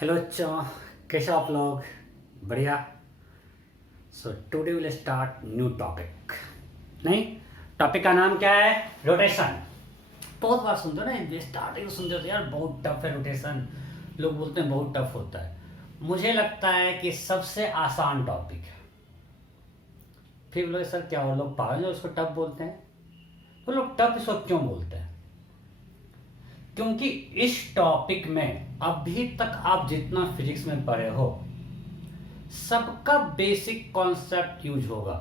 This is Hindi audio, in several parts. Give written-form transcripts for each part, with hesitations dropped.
हेलो बच्चों, कैसे हो आप लोग? बढ़िया। So today will start new topic. नहीं, टॉपिक का नाम क्या है? रोटेशन। बहुत बार सुनते हो ना, ये स्टार्टिंग सुनते हो तो यार बहुत टफ है रोटेशन। लोग बोलते हैं बहुत टफ होता है। मुझे लगता है कि सबसे आसान टॉपिक है। फिर लोग सर क्या वो लोग पागल जो उसको टफ बोलते हैं? वो लोग टफ इसको क्यों बोलते हैं? क्योंकि इस टॉपिक में अभी तक आप जितना फिजिक्स में पढ़े हो सबका बेसिक कॉन्सेप्ट यूज होगा।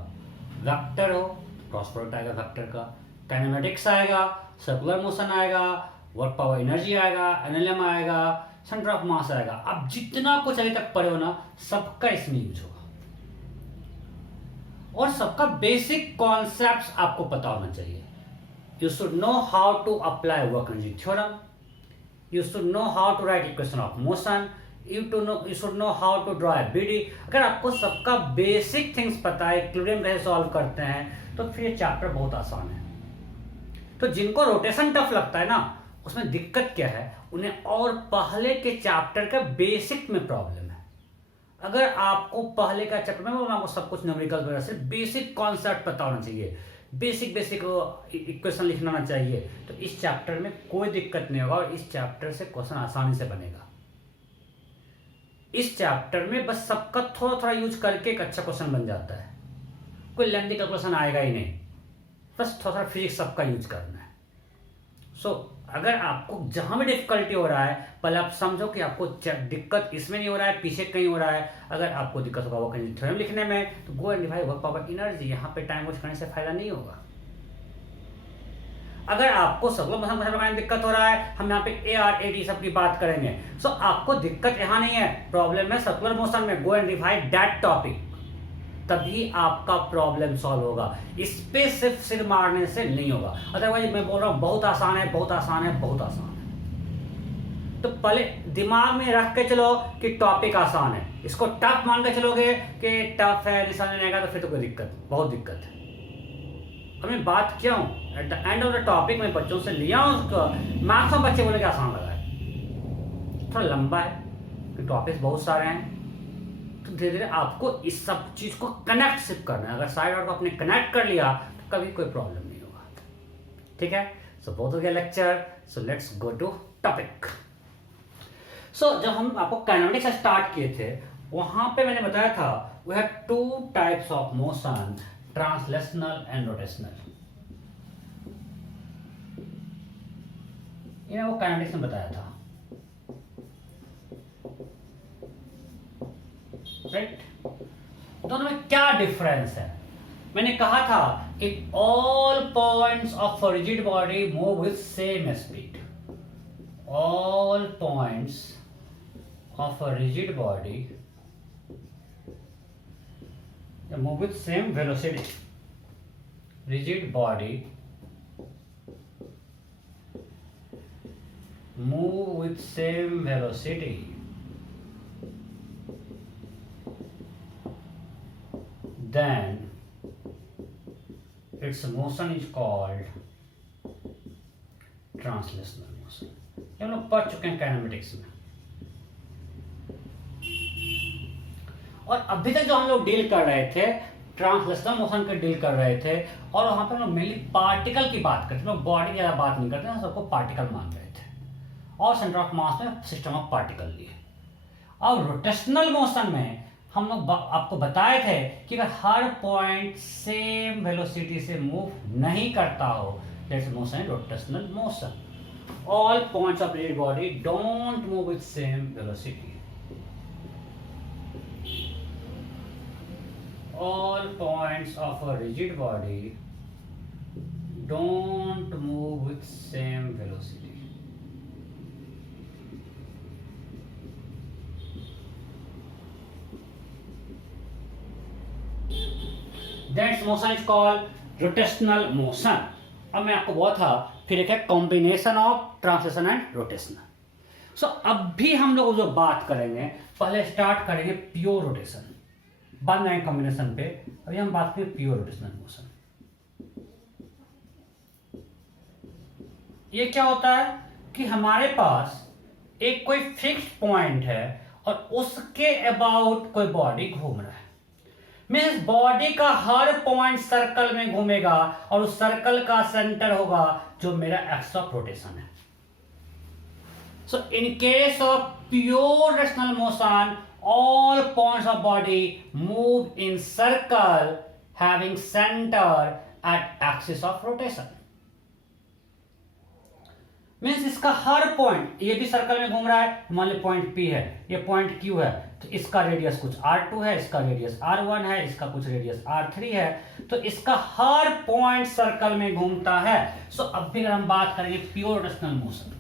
वेक्टर हो, क्रॉस प्रोडक्ट आएगा वेक्टर का, काइनेमेटिक्स आएगा, सर्कुलर मोशन आएगा, वर्क पावर एनर्जी आएगा, एनएलएम आएगा, सेंटर ऑफ मास आएगा। आप जितना कुछ अभी तक पढ़े हो ना सबका इसमें यूज होगा और सबका बेसिक कॉन्सेप्ट्स आपको पता होना चाहिए। You should know how to apply work energy theorem, you should know how to write equation of motion, you should know how to draw a BD। अगर आपको सबका बेसिक थिंग्स पता है, इक्विलिब्रियम कैसे सॉल्व करते हैं, तो फिर ये चैप्टर बहुत आसान है। तो जिनको रोटेशन टफ लगता है ना, उसमें दिक्कत क्या है, उन्हें और पहले के चैप्टर का बेसिक में प्रॉब्लम है। अगर आपको पहले का चैप्टर में आपको सब कुछ न्यूमेरिकल वगैरह से बेसिक कॉन्सेप्ट पता होना चाहिए, बेसिक इक्वेशन लिखना आना चाहिए, तो इस चैप्टर में कोई दिक्कत नहीं होगा और इस चैप्टर से क्वेश्चन आसानी से बनेगा। इस चैप्टर में बस सबका थोड़ा थोड़ा यूज करके एक अच्छा क्वेश्चन बन जाता है। कोई लेंथी कैलकुलेशन आएगा ही नहीं, बस थोड़ा थोड़ा फिजिक्स सबका यूज करना है। सो अगर आपको जहां भी डिफिकल्टी हो रहा है, पहले आप समझो कि आपको दिक्कत इसमें नहीं हो रहा है, पीछे कहीं हो रहा है। अगर आपको दिक्कत होगा वर्क एनर्जी थ्योरम लिखने में, तो go and define work power energy. यहाँ पे टाइम वेस्ट करने से फायदा नहीं होगा। अगर आपको सर्कुलर मोशन लगाने में दिक्कत हो रहा है, हम यहाँ पे ए आर ए टी सब की बात करेंगे। सो आपको दिक्कत यहाँ नहीं है, प्रॉब्लम है सर्कुलर मोशन में। Go and define that topic, तभी आपका प्रॉब्लम सॉल्व होगा। इस पे सिर्फ सिर मारने से नहीं होगा। अदरवाइज मैं बोल रहा हूं बहुत आसान है, बहुत आसान है, बहुत आसान है। तो पहले दिमाग में रख के चलो कि टॉपिक आसान है। इसको टफ मान के चलोगे कि टफ है, निशान नहीं आएगा, तो फिर तो कोई दिक्कत, बहुत दिक्कत है। अब मैं बात क्यों at the end of the topic में बच्चों से लिया हूं उसको। मैक्सिमम बच्चे बोले कि आसान लगा है, थोड़ा लंबा है, टॉपिक्स बहुत सारे हैं। तो धीरे धीरे आपको इस सब चीज को कनेक्ट सिर्फ करना है। अगर साइड आउट को आपने कनेक्ट कर लिया तो कभी कोई प्रॉब्लम नहीं होगा। ठीक है, सो बहुत हो गया lecture. So let's go to topic. So जब हम आपको काइनेमेटिक्स से स्टार्ट किए थे, वहां पे मैंने बताया था we have two types of motion, translational and rotational. ये वो काइनेमेटिक्स में बताया था, राइट? दोनों में क्या डिफरेंस है? मैंने कहा था कि all points of a rigid body move with same speed. All points of a rigid body move with same velocity. Rigid body move with same velocity, then its motion is called translational motion। ये हम लोग पढ़ चुके हैं काइनेमेटिक्स में। और अभी तक जो हम लोग डील कर रहे थे ट्रांसलेशनल मोशन के डील कर रहे थे, और वहां पर हम लोग मेनली पार्टिकल की बात करते थे। लोग बॉडी की ज्यादा बात नहीं करते, हम सबको पार्टिकल मान रहे थे और सेंटर ऑफ मास में सिस्टम ऑफ पार्टिकल लिए। और रोटेशनल मोशन में हम लोग आपको बताए थे कि अगर हर पॉइंट सेम वेलोसिटी से मूव नहीं करता हो, that's motion rotational motion. All points of rigid body don't move with same velocity. All points of a rigid body don't move with same velocity. That motion is called rotational motion। अब मैं आपको बोला था फिर एक है combination of translation and rotational. So अब भी हम लोग जो बात करेंगे, पहले स्टार्ट करेंगे प्योर रोटेशन, बाद में कॉम्बिनेशन पे। अभी हम बात करें प्योर रोटेशनल मोशन। ये क्या होता है कि हमारे पास एक कोई फिक्स्ड पॉइंट है और उसके अबाउट कोई बॉडी घूम रहा है, मीन्स बॉडी का हर पॉइंट सर्कल में घूमेगा और उस सर्कल का सेंटर होगा जो मेरा एक्सिस ऑफ रोटेशन है. So in case of pure rotational motion, all points of body move in circle having center at axis of rotation. Means इसका हर पॉइंट, ये भी सर्कल में घूम रहा है, मान लो पॉइंट P है, ये पॉइंट Q है, तो इसका रेडियस कुछ R2 है, इसका रेडियस R1 है, इसका कुछ रेडियस R3 है, तो इसका हर पॉइंट सर्कल में घूमता है. सो अब भी अगर हम बात करेंगे pure rotational motion,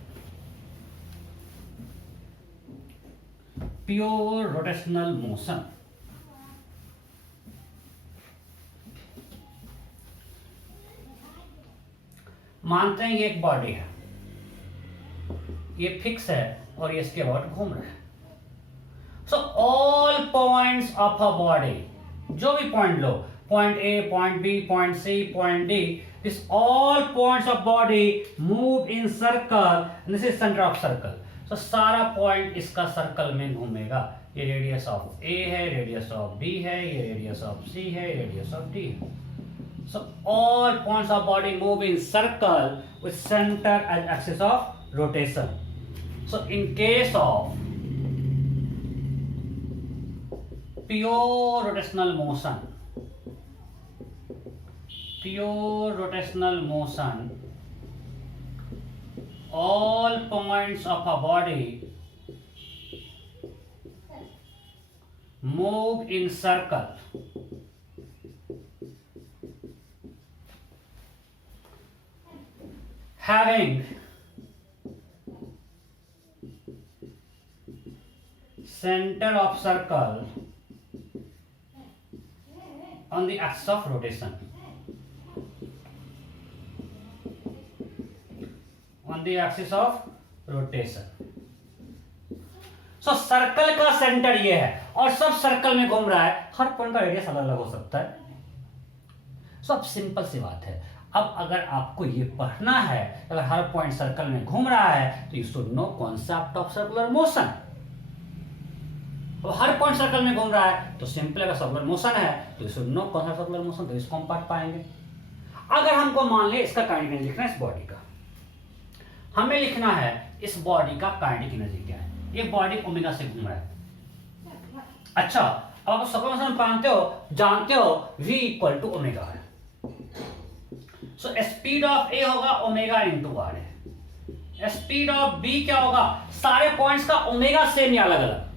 pure rotational motion, मानते हैं ये एक बॉडी है, ये फिक्स है और ये इसके अबाउट घूम रहा है. So all points of a body, जो भी पॉइंट लो, point A, point B, point C, point D, this all points of body move in circle, this is centre of circle. तो सारा पॉइंट इसका सर्कल में घूमेगा. ये रेडियस ऑफ ए है, रेडियस ऑफ बी है, ये रेडियस ऑफ सी है, रेडियस ऑफ डी है. So all points of body move in circle with centre as axis of rotation. So in case of pure rotational motion, pure rotational motion, all points of a body move in circle having center of circle on the axis of rotation, on the axis of rotation. So circle का सेंटर ये है और सब सर्कल में घूम रहा है, हर पॉइंट का रेडियस अलग अलग हो सकता है. सो अब सिंपल सी बात है, अब अगर आपको ये पढ़ना है, अगर हर पॉइंट सर्कल में घूम रहा है तो you should no concept of circular motion. अब हर पॉइंट सर्कल में घूम रहा है तो सिंपल अगर सर्कुलर मोशन है तो you should no concept of circular motion, तो इसको हम पढ़ पाएंगे. अगर हमको मान ले इसका काइनेटिक एनर्जी लिखना है, इस बॉडी का हमें लिखना है, इस बॉडी का काइनेटिक एनर्जी क्या है. ये बॉडी ओमेगा से घूम रहा है. अच्छा, अब आप सर्कुलर मोशन जानते हो v इक्वल टू ओमेगा है. सो स्पीड ऑफ ए होगा ओमेगा इंटू आर है. स्पीड ऑफ बी क्या होगा, सारे पॉइंट्स का ओमेगा सेम या अलग अलग.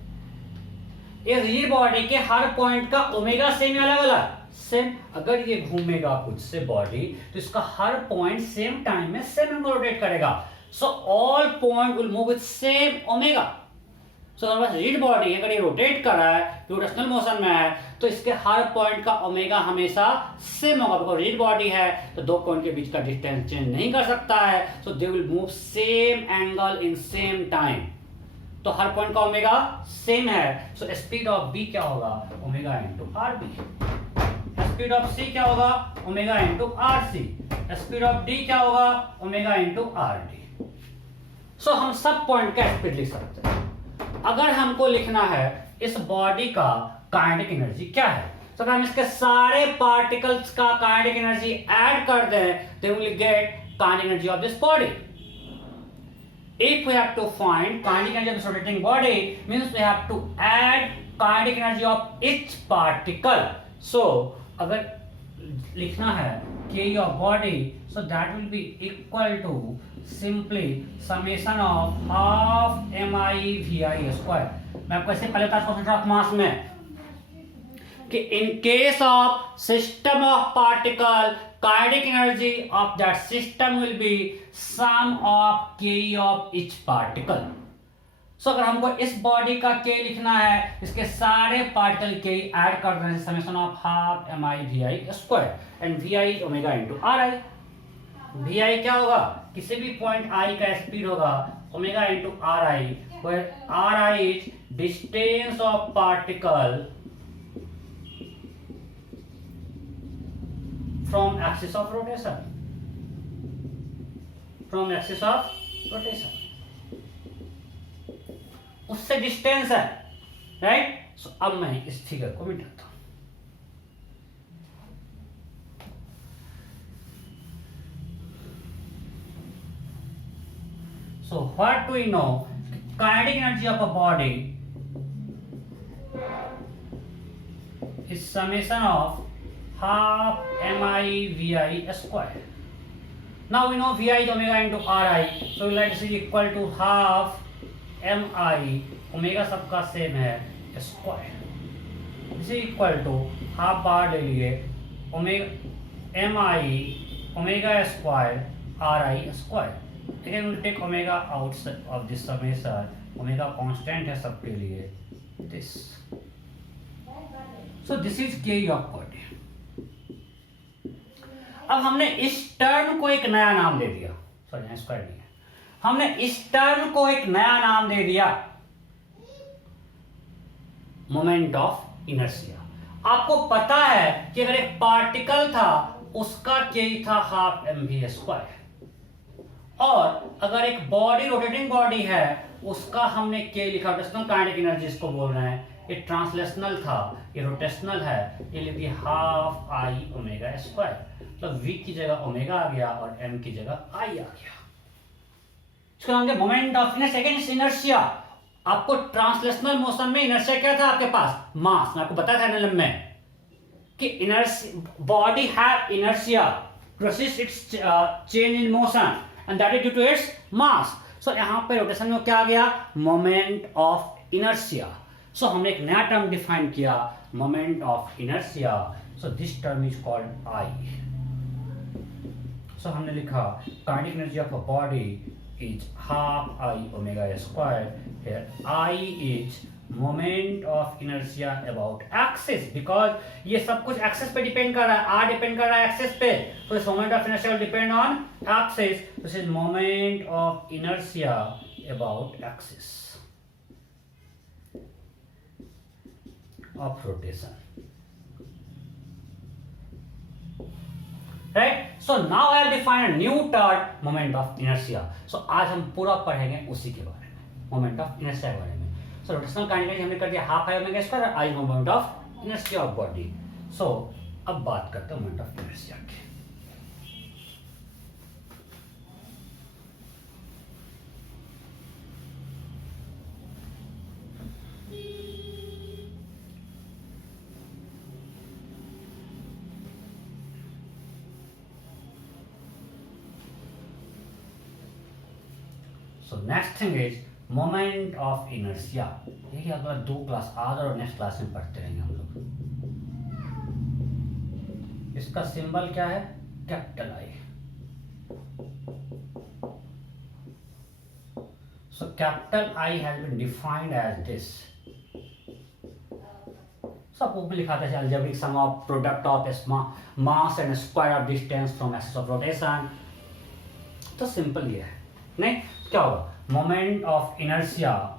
ये बॉडी के हर पॉइंट का ओमेगा सेम या अलग अलग सेम. अगर ये घूमेगा कुछ से बॉडी तो इसका हर पॉइंट सेम टाइम में सेम एंगल रोटेट करेगा. So all point will move with same omega. So अगर बस रीड बॉडी अगर ये रोटेट कर रहा है, रोटेशनल मोशन में है, तो इसके हर पॉइंट का ओमेगा हमेशा सेम होगा. बिकॉज रीड बॉडी है तो दो पॉइंट के बीच का डिस्टेंस चेंज नहीं कर सकता है. So they will move same angle in same time. तो हर पॉइंट का ओमेगा सेम है. सो स्पीड ऑफ बी क्या होगा, omega into r b. Speed of c क्या होगा, omega into r c. Speed of d क्या होगा, omega into r d. So हम सब पॉइंट का स्पीड लिख सकते हैं. अगर हमको लिखना है इस बॉडी का काइनेटिक एनर्जी क्या है, तो अगर हम इसके सारे पार्टिकल्स का काइनेटिक एनर्जी ऐड कर दें तो we will get kinetic energy of this body. If we have to find kinetic energy of this rotating body, means we have to add kinetic energy of each particle. So अगर लिखना है K of body, so that will be equal to simply summation of half mi vi square. मैं आपको ऐसे पहले बता सेंटर ऑफ मास में कि in case of system of particle, kinetic energy of that system will be sum of k of each particle. So अगर हमको इस बॉडी का k लिखना है, इसके सारे पार्टिकल k ऐड कर रहे हैं, summation of half mi vi square and vi omega into ri. vi क्या होगा, किसी भी पॉइंट i का स्पीड होगा omega into ri, where ri is distance of particle from axis of rotation. From axis of rotation. उससे डिस्टेंस है. राइट। सो अब मैं इस फिगर को मिटाता हूं। So what do we know? Kinetic energy of a body is summation of half mi vi square. Now we know vi is omega into ri, so we let this is equal to half mi, omega सबका सेम है square, this is equal to half बार ले लिए ओमेगा mi omega square ri square. Again we'll take omega out of this summation, omega constant है सबके लिए, this. So this is k of body. अब हमने इस टर्म को एक नया नाम दे दिया, सॉरी स्क्वायर नहीं है, हमने इस टर्म को एक नया नाम दे दिया मोमेंट ऑफ इनर्शिया। आपको पता है कि अगर एक पार्टिकल था उसका k था हाफ mv स्क्वायर, और अगर एक बॉडी रोटेटिंग बॉडी है उसका हमने k लिखा, रोटेशनल काइनेटिक एनर्जी इसको बोल रहे हैं, ये ट्रांसलेशनल था, ये रोटेशनल है, ये लिख दिया हाफ आई ओमेगा स्क्वायर, मतलब v की जगह ओमेगा आ गया और m की जगह i आ गया। इसको नाम दिया moment of inertia. Again inertia, आपको ट्रांसलेशनल मोशन में इनर्शिया क्या था आपके पास, मास। मैं आपको बताया था एनएलएम में कि inertia, body have inertia to resist its change in motion and that is due to its mass. So यहाँ पे रोटेशन में क्या आ गया, मोमेंट ऑफ इनर्शिया। सो हमने एक नया टर्म डिफाइन किया, moment of inertia. So this term is called I. So हमने लिखा kinetic energy of a body is half I omega square, here I is moment of inertia about axis, because ये सब कुछ एक्सिस पे डिपेंड कर रहा है, आर डिपेंड कर रहा है एक्सिस पे, तो इस moment of inertia will depend on axis, this is moment of inertia about axis of rotation, right. So now I have defined a new term moment of inertia. So आज हम पूरा पढ़ेंगे उसी के बारे में, मोमेंट ऑफ इनर्शिया के बारे में। सो रोटेशनल काइनेटिक हमने कर दिया half I omega square, I moment of inertia of body. So अब बात करते हैं मोमेंट ऑफ इनर्शिया की। So next thing is moment of inertia. देखिए अगला 2 क्लास आज और नेक्स्ट क्लास में पढ़ते रहेंगे हम लोग। इसका सिंबल क्या है, capital I. So capital I has been defined as this. सब बुक में लिखा था algebraic sum of product of mass and square of distance from axis of rotation. तो सिंपल ये है, नहीं क्या होगा, moment of inertia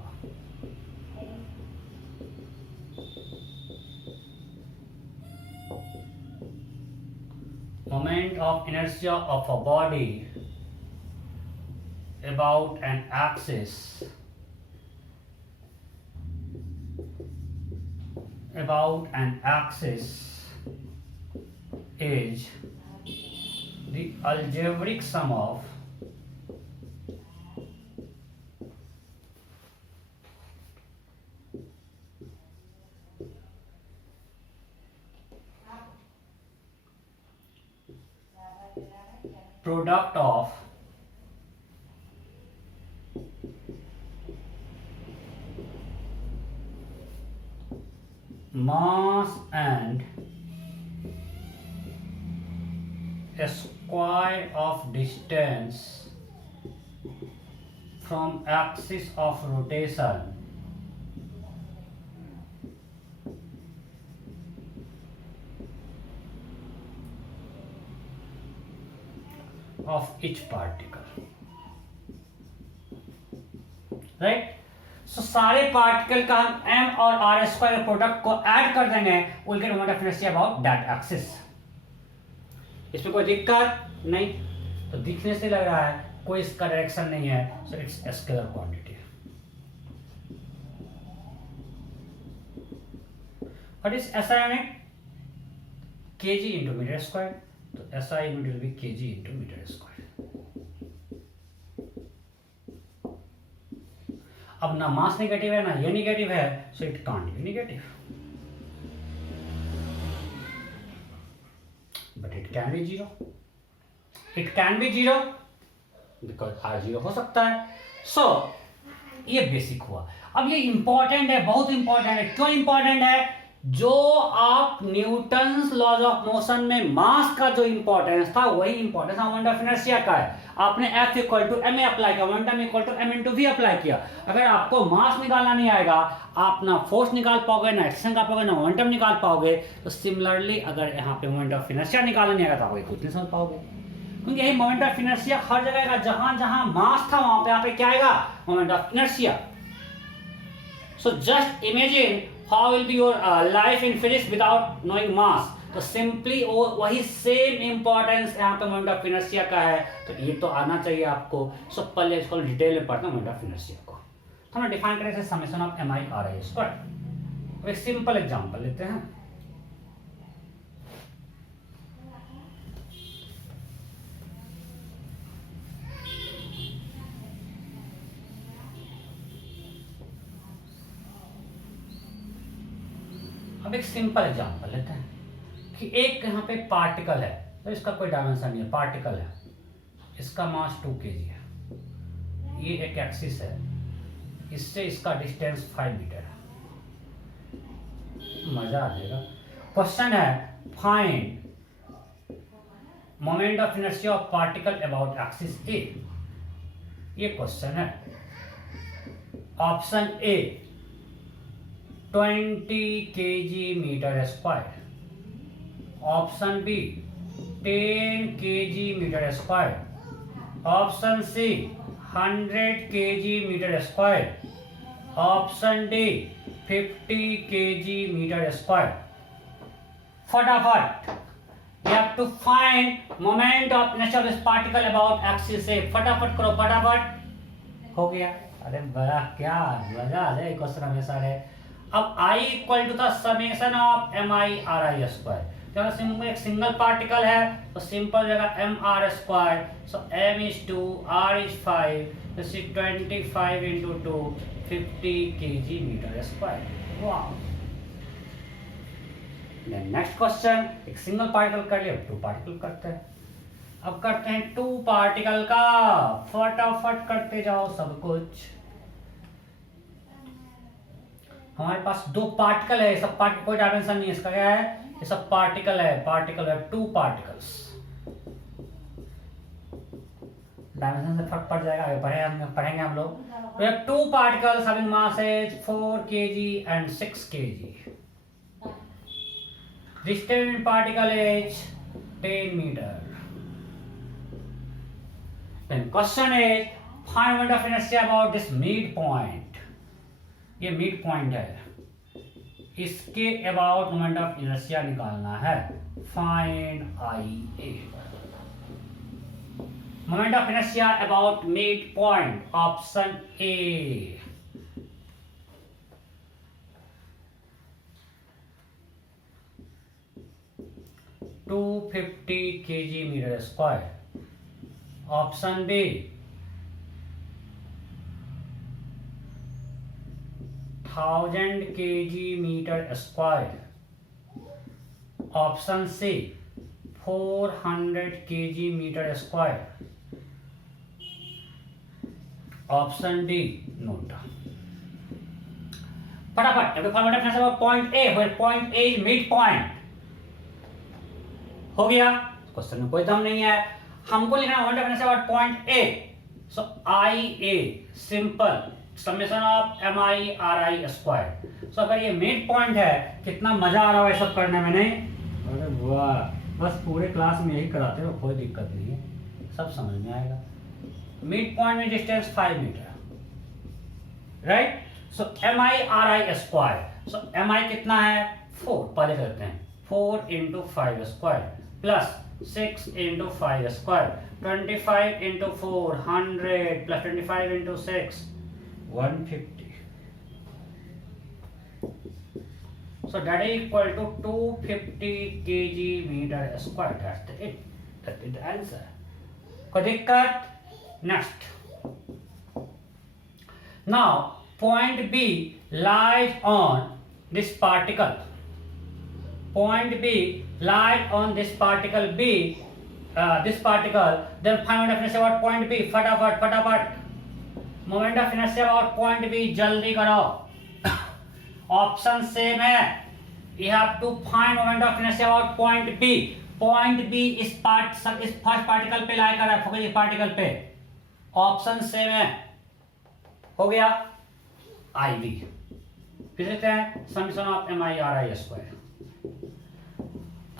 of a body about an axis is the algebraic sum of product of mass and square of distance from axis of rotation of each particle, right? सो सारे पार्टिकल का हम m और r स्क्वायर प्रोडक्ट को ऐड कर देंगे, we'll get moment of inertia about that axis। इसमें कोई दिक्कत नहीं, तो दिखने से लग रहा है कोई इसका डायरेक्शन नहीं है, so it's scalar quantity. What is SI unit? kg into meter square. तो SI unit will be kg into meter square. अब ना मास नेगेटिव है ना ये नेगेटिव है, so it can't be negative, but it can be zero. It can be zero because R zero हो सकता है. सो ये बेसिक हुआ. अब ये इंपॉर्टेंट है, बहुत इंपॉर्टेंट है. क्यों इंपॉर्टेंट है? जो आप न्यूटन्स लॉज ऑफ मोशन में मास का जो इंपॉर्टेंस था वही इंपॉर्टेंस मोमेंट ऑफ इनर्शिया का है. आपने F equal to ma apply किया, momentum equal to m into v apply किया. अगर आपको मास निकालना नहीं आएगा, आप ना फोर्स निकाल पाओगे, ना एक्शन निकाल पाओगे, ना मोमेंटम निकाल पाओगे. तो सिमिलरली अगर यहाँ पे मोमेंट ऑफ इनर्शिया निकालना नहीं आएगा तो आप कुछ नहीं समझ पाओगे. क्योंकि यही मोमेंट ऑफ इनर्शिया हर जगह का, जहां जहां मास था वहां पे यहाँ पे क्या आएगा? Moment of inertia. So just imagine how will be your life in physics without knowing mass. तो सिंपली वही सेम इंपॉर्टेंस यहाँ पे मोमेंट ऑफ इनर्शिया का है. तो ये तो आना चाहिए आपको. सो पहले इसको डिटेल में पढ़ना मोमेंट ऑफ इनर्शिया को. तो हम डिफाइन करेंगे summation of mi ri square. एक सिंपल एग्जांपल लेते हैं. अब एक सिंपल एग्जांपल लेते हैं कि एक यहाँ पे पार्टिकल है. तो इसका कोई डायमेंशन नहीं है, पार्टिकल है. इसका मास 2 kg है. ये एक एक्सिस है, इससे इसका डिस्टेंस 5 मीटर है. मजा आ जाएगा. क्वेश्चन है find moment of inertia of particle about axis A. ये क्वेश्चन है. Option A 20 kg metre square. Option B 10 kg metre square. Option C 100 kg metre square. Option D 50 kg metre square. फटाफट you have to find moment of inertia of this particle about axis A. फटाफट करो, फटाफट. हो गया. अरे बड़ा क्या मजा आ जाए क्वेश्चन हमेशा है. अब I इक्वल टू था summation of mi ri square. तो एक सिंगल पार्टिकल है तो सिंपल जगह mr square. So m is 2, r is 5, this is 25 into 2, 50 kg metre square. वाह. नेक्स्ट क्वेश्चन, एक सिंगल पार्टिकल कर लिया, 2 पार्टिकल करते हैं. अब करते हैं 2 पार्टिकल का. फटाफट करते जाओ सब कुछ. हमारे पास 2 पार्टिकल है. सब पार्टिकल कोई डायमेंशन नहीं है. इसका क्या है? ये सब पार्टिकल है. पार्टिकल है 2 पार्टिकल्स. डायमेंशन से फर्क पड़ जाएगा, आगे पढ़ेंगे हम लोग. तो 2 particles having mass is 4 kg and 6 kg. Distance in particle is 10 meter. Then question is find moment of inertia about this midpoint. ये मिड पॉइंट है, इसके अबाउट मोमेंट ऑफ इनर्शिया निकालना है. Find IA. Moment of inertia about mid point. Option A 250 kg metre square. Option B 1000 kg metre square. Option C 400 kg metre square. Option D not. फटाफट point A. Point A is mid point. हो गया. क्वेश्चन में कोई दम नहीं है. हमको लिखना है point A. So IA simple summation of mi ri square. So अगर ये मिड पॉइंट है, कितना मजा आ रहा है सब करने में. नहीं? अरे वाह, बस पूरे क्लास में यही कराते हो, कोई दिक्कत नहीं है, सब समझ में आएगा. मिड पॉइंट में डिस्टेंस 5 मीटर. राइट. सो mi ri स्क्वायर. सो mi कितना है? 4. पहले करते हैं 4 into 5 square plus 6 into 5 square. 25 into 4 100 plus 25 into 6 150. So that is equal to 250 kg meter square. That's it. That is the answer. कोई दिक्कत? Next. Now point B lies on this particle. Point B lies on this particle B. This particle. Then find moment of inertia about point B. फटाफट. Moment of inertia about point B. जल्दी करो. ऑप्शन सेम है. You have to find moment of inertia about point B. Point B इस फर्स्ट पार्टिकल पे लाई कर रहा है, फोकस इस पार्टिकल पे. ऑप्शन सेम है. हो गया. IV फिर लिखते हैं समेशन ऑफ MI/RI स्क्वायर.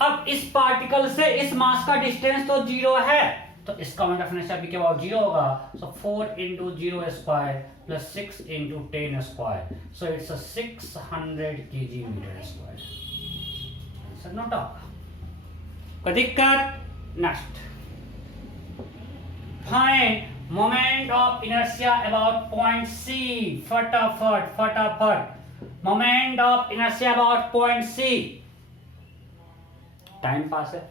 अब इस पार्टिकल से इस मास का डिस्टेंस तो 0 है, तो इसका मोमेंट ऑफ इनर्शिया भी क्या होगा? 0 होगा. So 4 into 0 square plus 6 into 10 square. So it's 600 kg metre square. Answer note out. कोई दिक्कत? Next. Find moment of inertia about point C. फटाफट. Moment of inertia about point C. Time pass है.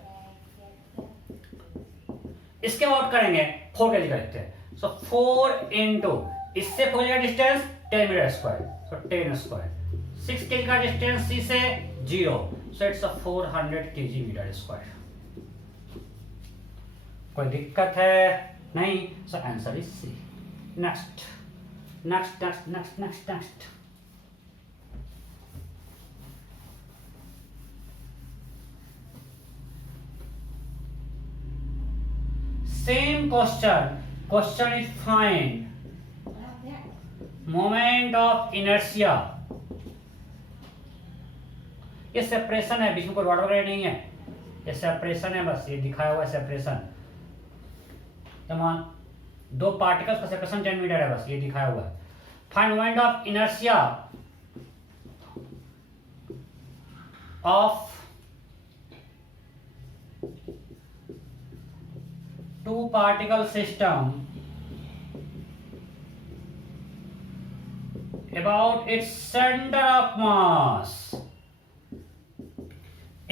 इसके अबाउट करेंगे 4 के लिए करते हैं. सो 4 into इससे 4 का distance 10 metre square. So 10 square. 6 के का डिस्टेंस C से 0. So it's 400 kg metre square. कोई दिक्कत है? नहीं. So answer is C. Next. Same question is find moment of inertia. ये सेपरेशन है, बीच में कोई रॉड वगैरह नहीं है. ये सेपरेशन है, बस ये दिखाया हुआ है सेपरेशन. तमाम दो पार्टिकल्स का सेपरेशन 10 मीटर है, बस ये दिखाया हुआ है. Find moment of inertia of two particle system about its center of mass.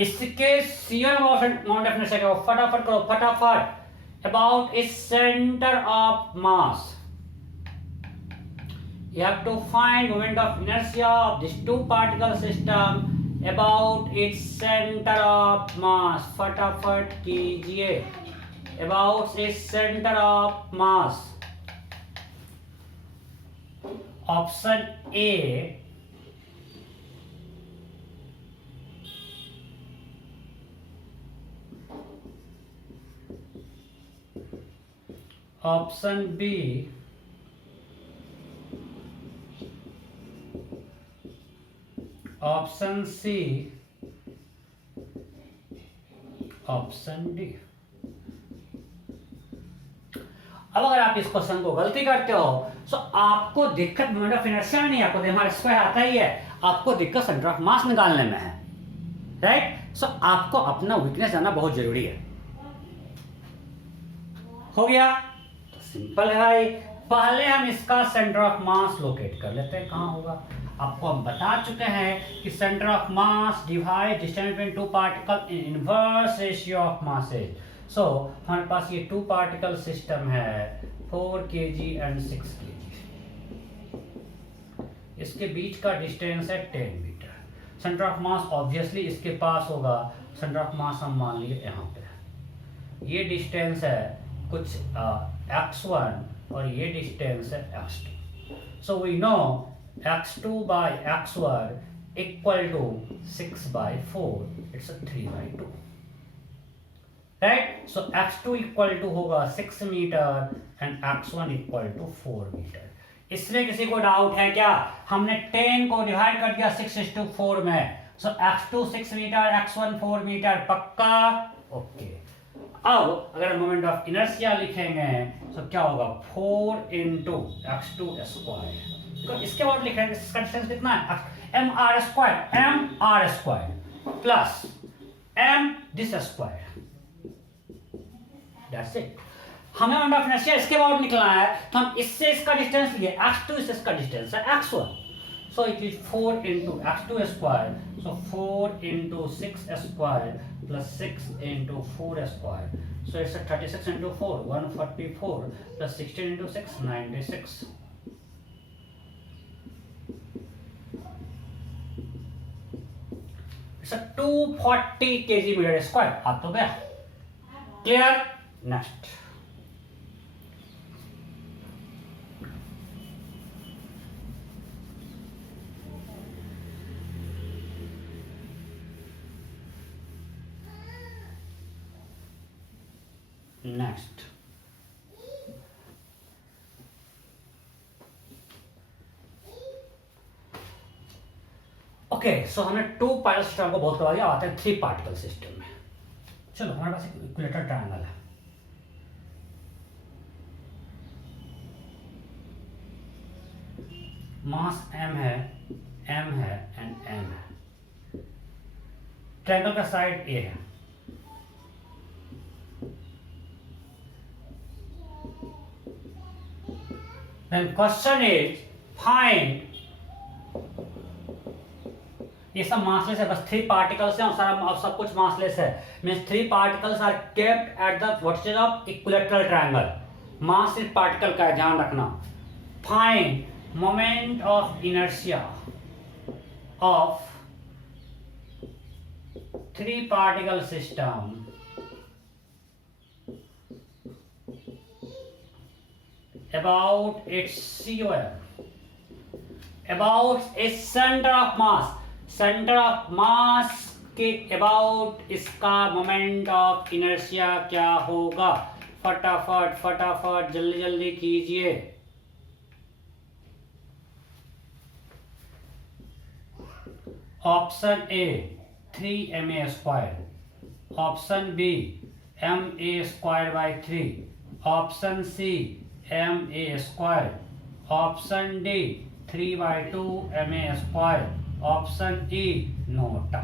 इसके shear मोमेंट ऑफ इनर्शिया क्या हो? फटाफट करो, फटाफट. about its center of mass. You have to find moment of inertia of this two particle system about its center of mass. फटाफट कीजिए. about its center of mass. Option A option B option C option D. अब अगर आप इस क्वेश्चन को गलती करते हो तो आपको दिक्कत मोमेंट ऑफ इनर्शिया में नहीं, आपको हमारा स्क्वायर आता ही है, आपको दिक्कत सेंटर ऑफ मास निकालने में है. राइट. सो आपको अपना वीकनेस जानना बहुत जरूरी है. हो गया? तो सिंपल है भाई. पहले हम इसका सेंटर ऑफ मास लोकेट कर लेते हैं. कहां होगा? आपको हम बता चुके हैं कि centre of mass divide distance between two particle in inverse ratio of masses. So हमारे पास ये टू पार्टिकल सिस्टम है, 4 kg एंड 6 kg. इसके बीच का डिस्टेंस है 10 metre. Centre of mass obviously इसके पास होगा. सेंटर ऑफ मास हम मान लिए यहाँ पे. ये डिस्टेंस है कुछ x1 और ये डिस्टेंस है x2. So we know x2 by x1 equal to 6/4. It's 3/2. Right. So x2 equal to होगा 6 metre and x1 equal to 4 metre. इसमें किसी को डाउट है क्या? हमने 10 को डिवाइड कर दिया 6:4 में. सो x2 6 मीटर, x1 4 मीटर. पक्का? ओके. अब अगर मोमेंट ऑफ इनर्शिया लिखेंगे तो क्या होगा? 4 into x2 स्क्वायर. तो इसके बाद लिख रहे हैं इसका डिस्टेंस कितना है? mr square plus m this square. That's it. हमें मोमेंट ऑफ इनर्शिया इसके बाद निकलना है, तो हम इससे इसका डिस्टेंस लिए x2 से इसका डिस्टेंस है x1. So it is 4 into x2 square. So 4 into 6 square plus 6 into 4 square. So it's a 36 into 4, 144 plus 16 into 6, 96. It's a 240 kg meter square. आप तो गया? Clear? Next. Next. Okay so हमने 2 पार्टिकल सिस्टम को बहुत करवा दिया, आते हैं 3 पार्टिकल सिस्टम में। चलो हमारे पास एक इक्विलेटरल ट्रायंगल है। मास m है, m है एंड m है। ट्रायंगल का साइड a है। Then question is find, ये सब मासलेस है, बस 3 पार्टिकल्स हैं और सारा सब कुछ मासलेस है। Means 3 particles are kept at the vertices of equilateral triangle. Mass सिर्फ पार्टिकल का है, ध्यान रखना। Find moment of inertia of 3 particle system about its COM, about its center of mass, center of mass के about इसका मोमेंट ऑफ इनर्शिया क्या होगा। फटाफट फटाफट जल्दी जल्दी कीजिए। Option A 3ma square, option B ma square by 3, option C ma square, option D 3/2 ma square, option E note.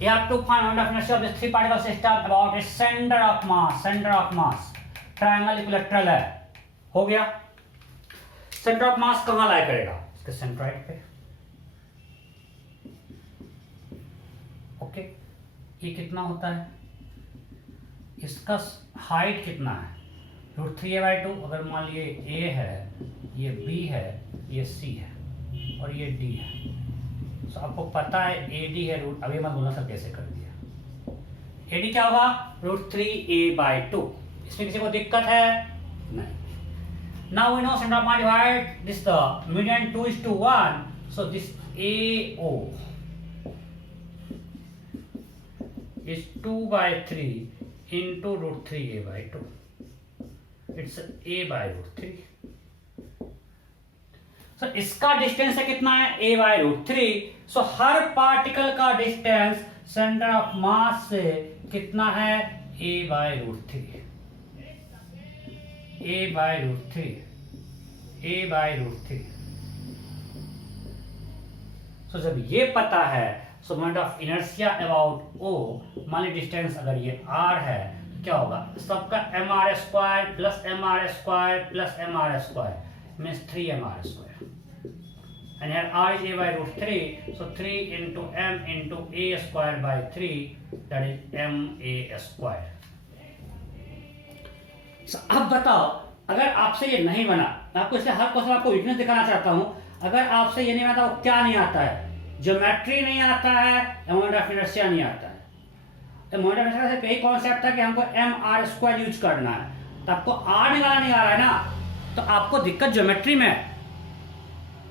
You have to find moment of inertia of this 3 particle system about its center of mass, center of mass। Triangle equilateral है, हो गया। सेंटर ऑफ मास कहाँ लाई करेगा? इसके सेंट्रॉइड पे। ओके, ये कितना होता है? इसका हाइट कितना है? √3a/2। अगर मान लिए a है, ये b है, ये c है और ये d है। तो आपको पता है AD है रूट, अभी मत बोलना सर कैसे कर दिया। AD क्या होगा? √3a/2। इसमें किसी को दिक्कत है? नहीं। Now we know centre of mass divide this the median 2:1, so this AO is 2/3 into √3a/2. It's a/√3. So इसका डिस्टेंस है कितना है? a/√3. सो हर पार्टिकल का डिस्टेंस सेंटर ऑफ मास से कितना है? a/√3, a/√3, a/√3। सो जब ये पता है, सो moment of inertia about O, मान ली डिस्टेंस अगर ये r है तो क्या होगा? सबका mr² plus mr² plus mr² means 3mr²। And here r is a/√3, so 3 into m into a²/3, that is ma²। so, अब बताओ, अगर आपसे ये नहीं बना, आपको इसलिए हर क्वेश्चन आपको वीकनेस दिखाना चाहता हूं। अगर आपसे ये नहीं बना तो क्या नहीं आता है? ज्योमेट्री नहीं आता है, मोमेंट ऑफ इनर्शिया नहीं आता है। मोमेंट ऑफ इनर्शिया से यही कॉन्सेप्ट था कि हमको mr² यूज करना है, तो आपको r निकालना नहीं आ रहा है ना, तो आपको दिक्कत ज्योमेट्री में है।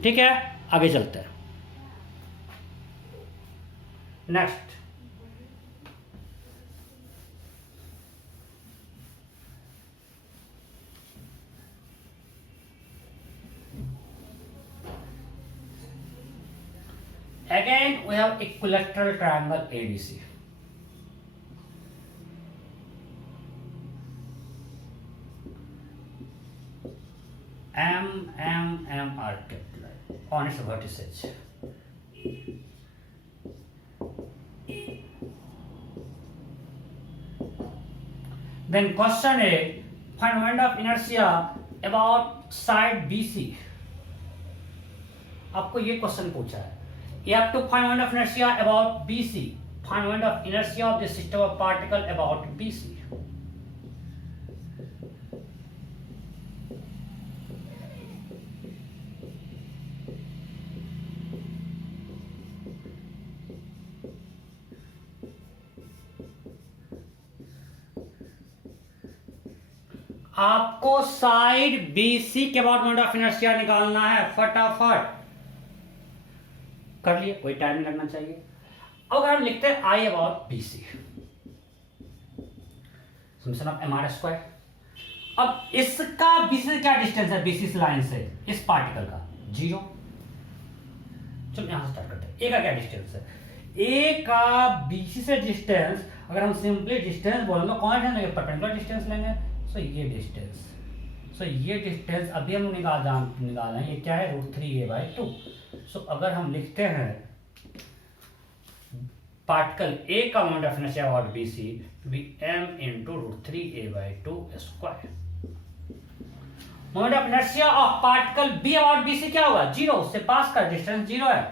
ठीक है, आगे चलते हैं। Next, again we have equilateral triangle ABC। M are kept on its vertices। Then question A, find moment of inertia about side BC। आपको ये क्वेश्चन पूछा है, you have to find moment of inertia about BC, find moment of inertia of the system of particle about BC. आपको साइड BC के अबाउट मोमेंट ऑफ इनर्शिया निकालना है, फटाफट कर लिए, कोई टाइम नहीं लगना चाहिए। अगर हम लिखते हैं I about BC, summation of mr square. अब इसका BC से क्या डिस्टेंस है, BC से लाइन से इस पार्टिकल का 0। चलो यहां से स्टार्ट करते हैं। A का क्या डिस्टेंस है, A का BC से डिस्टेंस, अगर हम सिंपली डिस्टेंस बोलेंगे कौन सा लेंगे, परपेंडिकुलर डिस्टेंस लेंगे। सो ये डिस्टेंस, ये डिस्टेंस अभी हम निकाल ये क्या है, √3a/2। सो अगर हम लिखते हैं पार्टिकल A का moment of inertia about BC to be m into √3a/2 square. Moment of inertia of particle B about BC क्या होगा, 0, उससे पास का डिस्टेंस 0 है,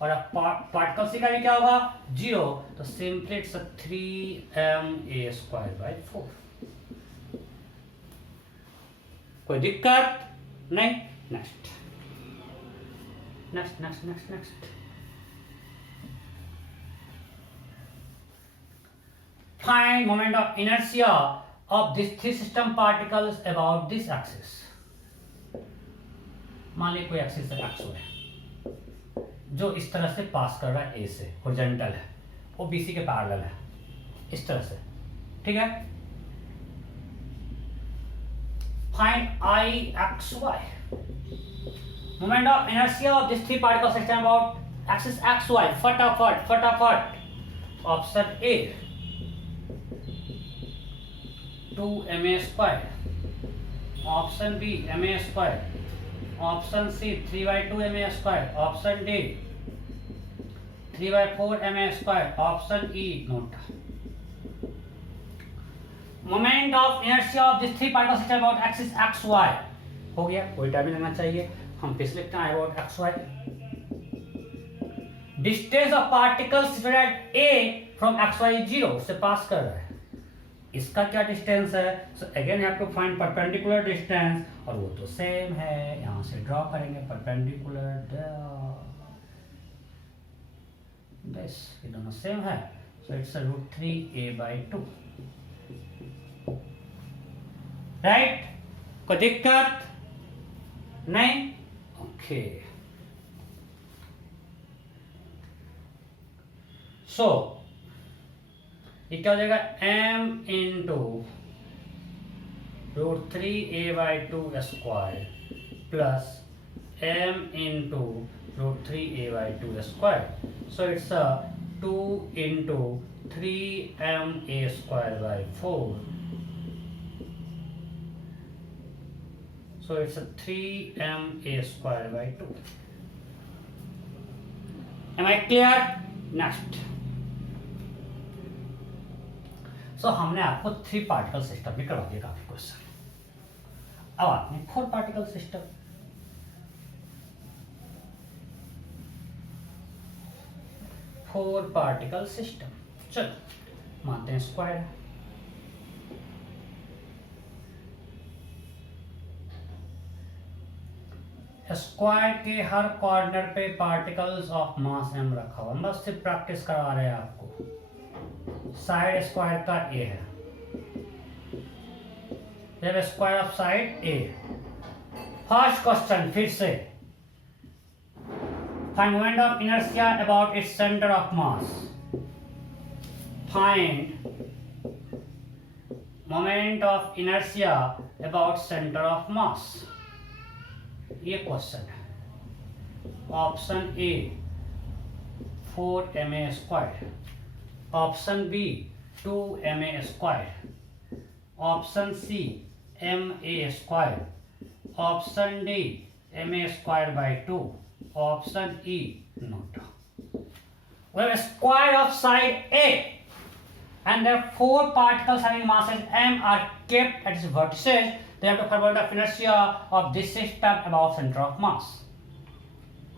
और अब पार्टिकल C का भी क्या होगा, 0। तो सिंपली इट्स 3ma²/4। कोई दिक्कत नहीं। Next next next next next find moment of inertia of this 3 system particles about this axis. मान लीजिए कोई एक्सिस है एक्स है जो इस तरह से पास कर रहा है, ए से हॉरिजॉन्टल है, वो BC के पैरेलल है इस तरह से, ठीक है। Find IXY. Moment of inertia of this 3 particle system about axis XY. फटाफट। Option A 2ma², option B ma², option C 3/2ma², option D 3/4ma², option E note. Moment of inertia of this 3 particle system about axis XY हो गया, कोई टाइम नहीं लगना चाहिए। हम फिर लिखते हैं about XY। Distance of particle situated at A from XY 0, उससे पास कर रहा है, इसका क्या डिस्टेंस है। So again you have to find perpendicular distance, और वो तो सेम है, यहां से ड्रॉ करेंगे परपेंडिकुलर, बस ये दोनों सेम है। So it's √3a/2, right. कोई दिक्कत नहीं, ओके। सो ये क्या हो जाएगा, m into √3a/2 square plus m into √3a/2 square. So it's 2 into 3ma²/4। So it's a 3ma²/2. Am I clear? Next. So हमने आपको 3 पार्टिकल सिस्टम में करवा दिया काफी क्वेश्चन। अब आपने 4 पार्टिकल सिस्टम, 4 पार्टिकल सिस्टम, चलो मानते हैं स्क्वायर। स्क्वायर के हर कॉर्नर पे पार्टिकल्स ऑफ मास m रखा हुआ, बस सिर्फ प्रैक्टिस करा रहे हैं आपको। साइड स्क्वायर का A है, जब square of side A। First question फिर से, find moment of inertia about its centre of mass. Find moment of inertia about centre of mass, ये क्वेश्चन है। Option A 4ma², option B 2ma², option C ma², option D ma²/2, option E note. We have a square of side A and there are 4 particles having masses m are kept at its vertices. They have the moment of inertia of this system about center of mass.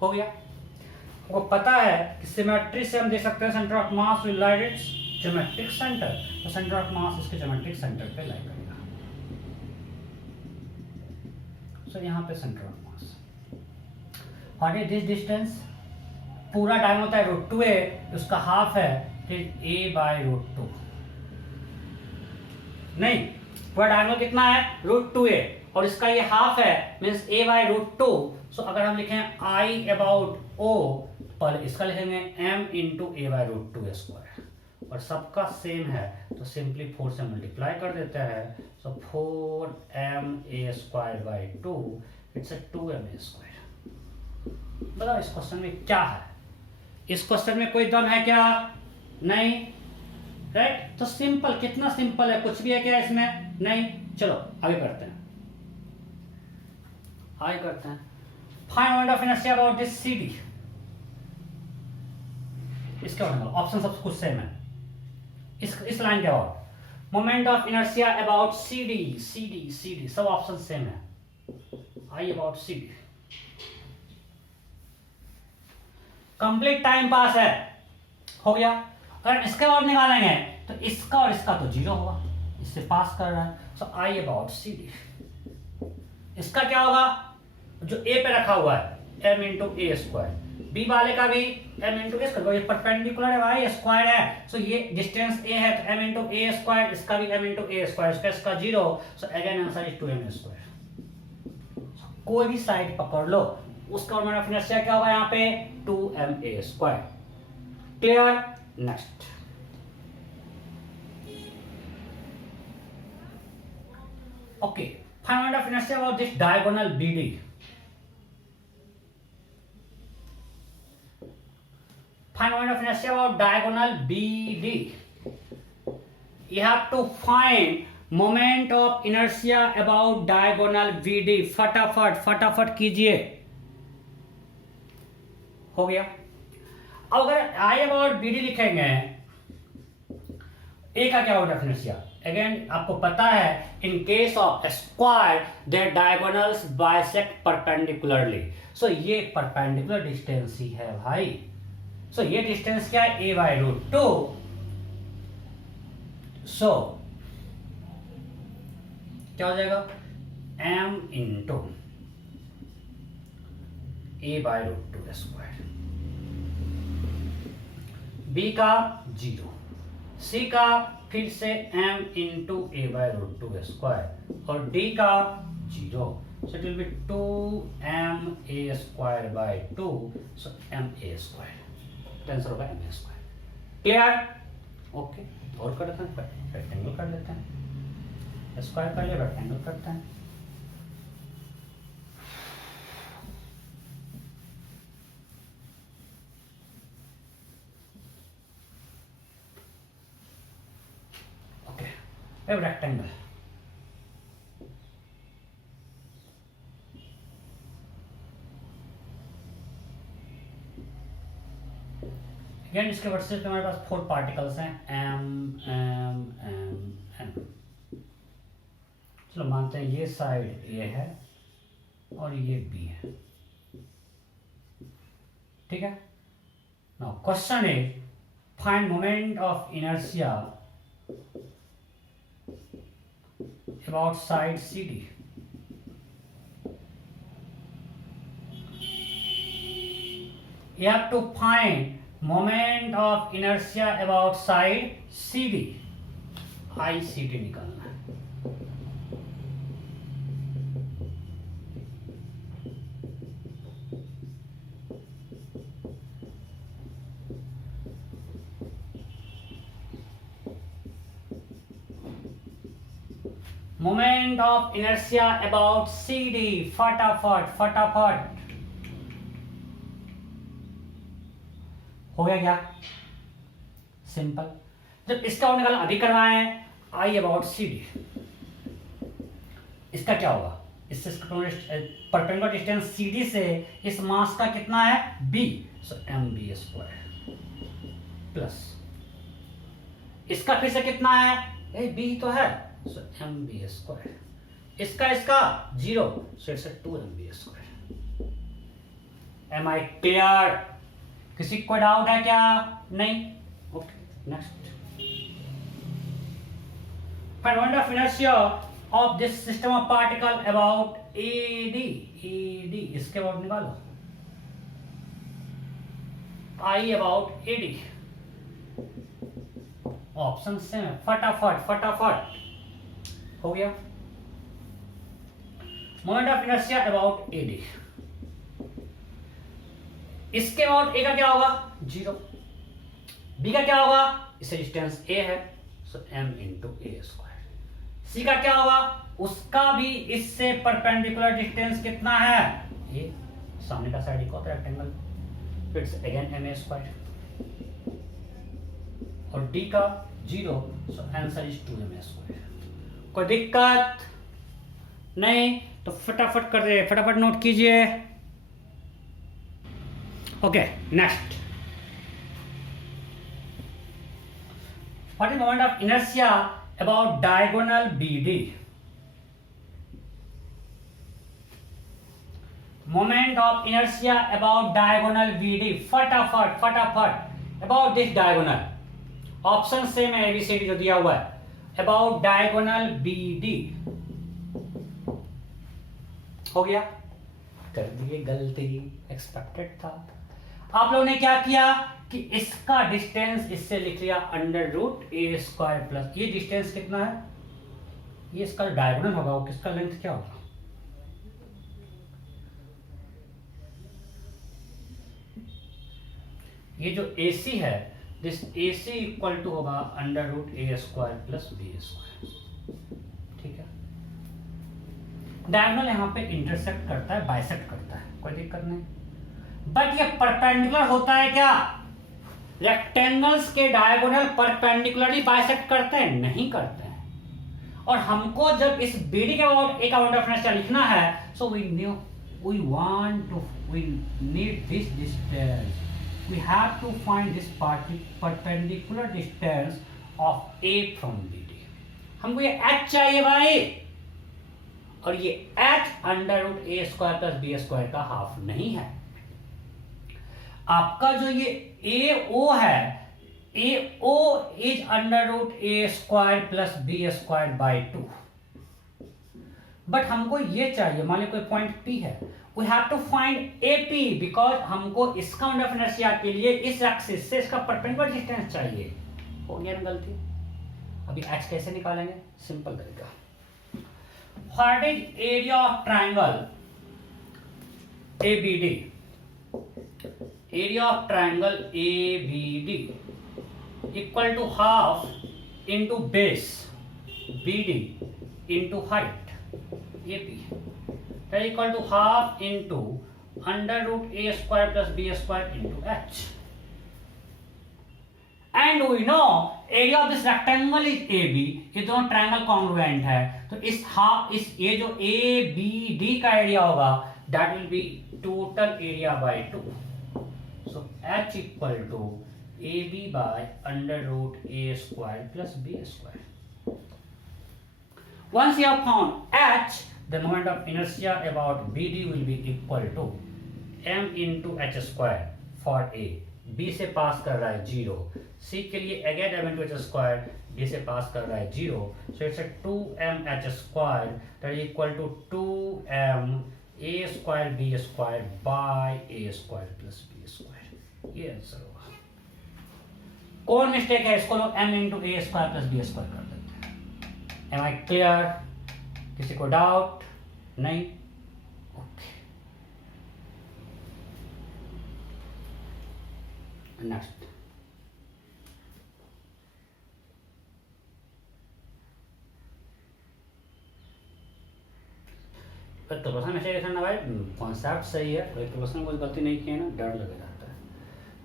हो गया। आपको पता है कि सिमेट्री से हम देख सकते हैं centre of mass will lie it's geometric centre, तो सेंटर ऑफ मास इसके ज्योमेट्रिक सेंटर पे लाई करेगा। सो यहाँ पे centre of mass, what is this distance, पूरा डायमीटर होता है √2a, उसका हाफ है a/√2, नहीं पूरा डायमीटर कितना है √2a और इसका ये हाफ है मींस a/√2। सो अगर हम लिखें I अबाउट O, पर इसका लिखेंगे m इंटू a/√2² और सबका सेम है तो सिंपली 4 से मल्टीप्लाई कर देते हैं। सो 4ma²/2 इट्स 2ma²। बताओ इस क्वेश्चन में क्या है, इस क्वेश्चन में कोई दम है क्या, नहीं, राइट। तो सिंपल, कितना सिंपल है, कुछ भी है क्या इसमें, नहीं। चलो आगे करते हैं, find moment of inertia about this CD। इसके ऑप्शन सब कुछ सेम है, इस लाइन के about moment of inertia about CD सब ऑप्शन सेम है। I about CD complete time pass है, हो गया। अगर इसके और निकालेंगे तो इसका और इसका तो 0 होगा, इससे पास कर रहा है। सो I अबाउट CD, इसका क्या होगा, जो A पे रखा हुआ है m इंटू a², B वाले का भी m इंटू a², ये परपेंडिकुलर है भाई, स्क्वायर है। सो ये डिस्टेंस A है तो m इंटू a², इसका भी m इंटू a², इसका 0। So again answer is 2ma²। कोई भी साइड पकड़ लो, उसका मोमेंट ऑफ इनर्शिया क्या होगा यहाँ पे 2ma²। Clear, next. Okay, find moment of inertia about this diagonal BD। Find moment of inertia about diagonal BD. You have to find moment of inertia about diagonal BD। फटाफट कीजिए, हो गया। अब अगर I about BD लिखेंगे, A का क्या होगा इनर्शिया, अगेन आपको पता है in case of square their diagonals bisect perpendicularly. So ये परपेंडिकुलर डिस्टेंस ही है भाई। सो ये डिस्टेंस क्या है a/√2। सो क्या हो जाएगा m इंटू a/√2²। B का 0, C का फिर से m इंटू a/√2² और D का 0। So it will be 2ma²/2, so ma², answer होगा ma²। Clear, okay. और कर देते हैं, रेक्टेंगल कर लेते हैं, स्क्वायर कर लिया, रेक्टेंगल करते हैं। ओके, अब रेक्टेंगल, अगेन इसके वर्सेस पे हमारे पास 4 पार्टिकल्स हैं m m m m। चलो मानते हैं ये साइड A है और ये B है, ठीक है। Now question is find moment of inertia about side CD। You have to find moment of inertia about side CD। ICD निकालना है। moment of inertia about CD, फटाफट हो गया क्या, सिंपल। जब इसका और निकालना अभी करवाए हैं I अबाउट CD, इसका क्या होगा, इससे परपेंडिकुलर डिस्टेंस CD से इस मास का कितना है B, सो mb² प्लस इसका फिर से कितना है B तो है, सो mb², इसका 0, so it's 2mb²। Am I clear? किसी को डाउट है क्या? नहीं? Okay next. Find moment of inertia of this system of particle about AD. AD इसके अबाउट निकालो। I about AD। ऑप्शन से फटाफट फटाफट हो गया। Moment of inertia about AD। इसके अबाउट A का क्या होगा? 0। B का क्या होगा? इससे डिस्टेंस A है, सो m इंटू A स्क्वायर। सी का क्या होगा? उसका भी इससे परपेंडिकुलर डिस्टेंस कितना है? ये सामने का side equal rectangle, it's again M A square. और डी का 0, सो आंसर इज 2m स्क्वायर। कोई दिक्कत नहीं? तो फटाफट कर दे, फटाफट नोट कीजिए। Okay next. What is moment of inertia about diagonal BD? Moment of inertia about diagonal BD, फटाफट फटाफट। about this diagonal, option same है ABCD जो दिया हुआ है। about diagonal BD हो गया? कर दिए गलती, एक्सपेक्टेड था। आप लोगों ने क्या किया कि इसका डिस्टेंस इससे लिख लिया under root A square plus, ये डिस्टेंस कितना है? ये इसका डायगोनल होगा, वो किसका लेंथ क्या होगा? ये जो AC है, दिस AC इक्वल टू होगा under root A square plus B square. ठीक है, डायगोनल यहां पे इंटरसेक्ट करता है, बाइसेक्ट करता है, कोई दिक्कत नहीं। बट ये परपेंडिकुलर होता है क्या? रेक्टेंगल्स के डायगोनल परपेंडिकुलरली बाइसेक्ट करते हैं? नहीं करते हैं। और हमको जब इस BD के अबाउट एक अबाउट ऑफ लिखना है, so we need this distance, we have to find this perpendicular distance of A from BD। हमको ये H चाहिए भाई, और ये H under root A square plus B square का हाफ नहीं है। आपका जो ये AO है, AO is under root A square plus B square by 2। But हमको ये चाहिए, मान लो कोई पॉइंट P है, we have to find AP, because हमको इसका मोमेंट ऑफ इनर्शिया के लिए इस एक्सिस से इसका परपेंडिकुलर डिस्टेंस चाहिए। हो गया ना गलती? अभी H कैसे निकालेंगे? सिंपल तरीका। What is area of triangle ABD? area of triangle ABD equal to half into base BD into height AP, that is equal to half into under root A square plus B square into H. And we know area of this rectangle is AB, ये दोनों ट्रायंगल कॉन्ग्रुएंट है, तो इस ये जो ABD का एरिया होगा, that will be total area by 2. So H equal to AB by under root A square plus B square. Once you have found H, the moment of inertia about BD will be equal to m into H square for A. B से पास कर रहा है 0, C के लिए again m into H square, D से पास कर रहा है 0, so it's a 2m H square that is equal to 2m A square B square by A square plus B square. ये आंसर होगा। कौन मिस्टेक है? इसको लोग m into A square plus B square कर देते हैं। Am I clear? किसी को डाउट नहीं? Okay next. तो प्रश्न में से ना भाई कॉन्सेप्ट सही है, कोई प्रश्न कोई गलती नहीं की है ना, डर लग जाता है।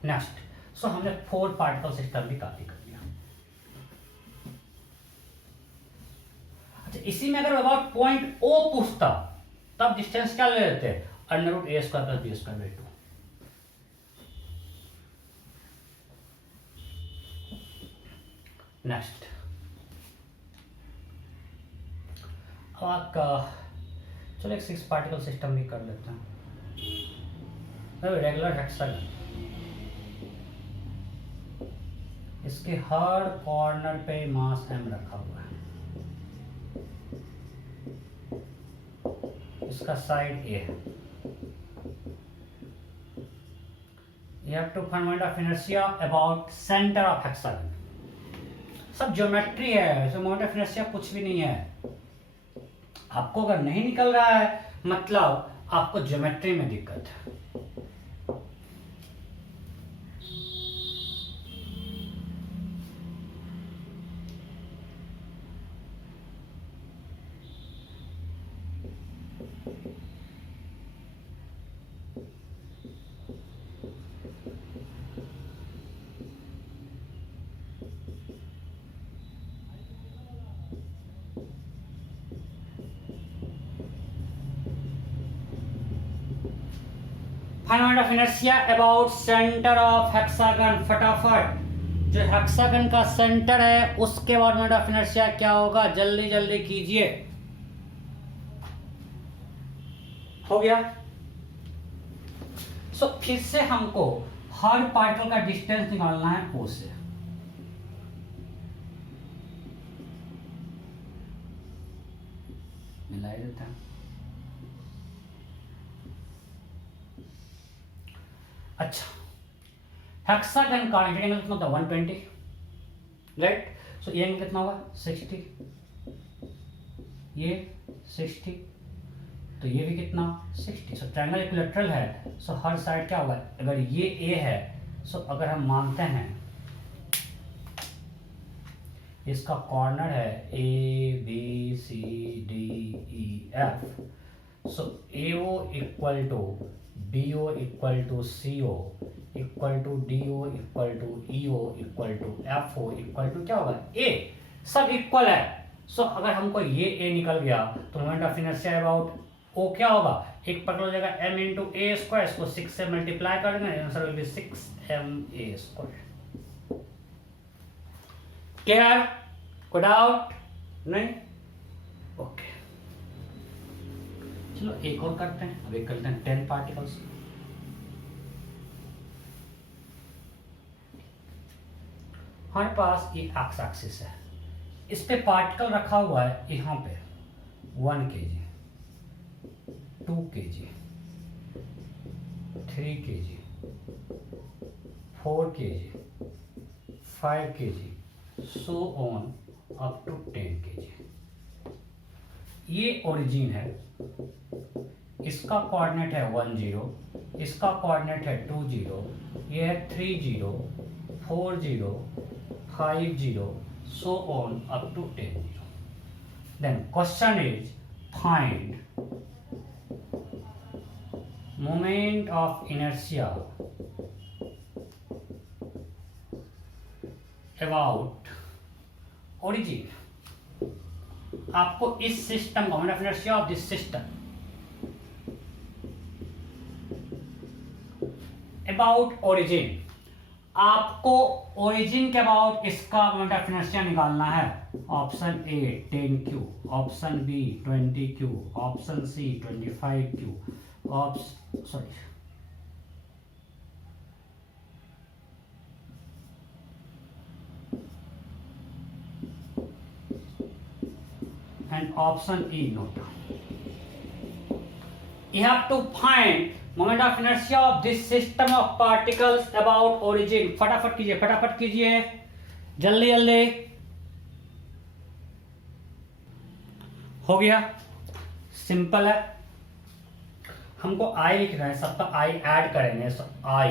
नेक्स्ट, सो हमने 4 पार्टिकल सिस्टम भी कॉपी कर लिया। अच्छा, इसी में अगर अबाउट पॉइंट O पूछता तब डिस्टेंस क्या ले लेते? Under root A square plus B square by 2। Next, अब आपका चलो एक 6 पार्टिकल सिस्टम भी कर लेते हैं। रेगुलर हेक्सागन, इसके हर कॉर्नर पे मास m रखा हुआ है, इसका साइड A है। You have to find moment of inertia about center of hexagon. सब ज्योमेट्री है, इसमें मोमेंट ऑफ इनर्शिया कुछ भी नहीं है। आपको अगर नहीं निकल रहा है मतलब आपको ज्योमेट्री में दिक्कत है। Find moment of inertia about centre of hexagon. फटाफट, जो हेक्सागन का सेंटर है उसके बाद मोमेंट ऑफ इनर्शिया क्या होगा, जल्दी जल्दी कीजिए। हो गया। सो फिर से हमको हर पार्टिकल का डिस्टेंस निकालना है O से। मिला देता है। अच्छा, हेक्सागन का एंगल कितना होता है 120, राइट। सो ये एंगल कितना होगा 60, ये 60, तो ये भी कितना 60। सो ट्रायंगल इक्विलैटरल है, सो हर साइड क्या होगा, अगर ये A है, सो अगर हम मानते हैं इसका कॉर्नर है ABCDEF, so AO equal to BO equal to CO equal to DO equal to EO equal to FO equal to क्या होगा A, सब इक्वल है। सो अगर हमको ये A निकल गया तो moment of inertia about O क्या होगा, एक पकड़ हो जाएगा m इंटू A स्क्वायर, इसको 6 से मल्टीप्लाई कर देंगे, answer will be 6ma square. Clear, कोई डाउट नहीं? ओके, चलो एक और करते हैं। अब एक करते हैं 10 पार्टिकल्स। हमारे पास ये एक्स एक्सिस है, इस पे पार्टिकल रखा हुआ है यहाँ पे 1 kg, 2 kg, 3 kg, 4 kg, 5 kg, so on up to 10 kg। ये ओरिजिन है, इसका कोऑर्डिनेट है 10, इसका कोऑर्डिनेट है 20, ये है 30, 40, 50, so on up to 10. Then question is find moment of inertia about origin. आपको इस सिस्टम का moment of inertia of this system about origin, आपको ओरिजिन के अबाउट इसका मोमेंट ऑफ इनर्शिया निकालना है। Option A 10Q, option B 20Q, option C 25Q, and option E not. You have to find moment of inertia of this system of particles about origin. फटाफट कीजिए जल्दी जल्दी। हो गया, सिंपल है। हमको I लिखना है, सबका I ऐड करेंगे, so I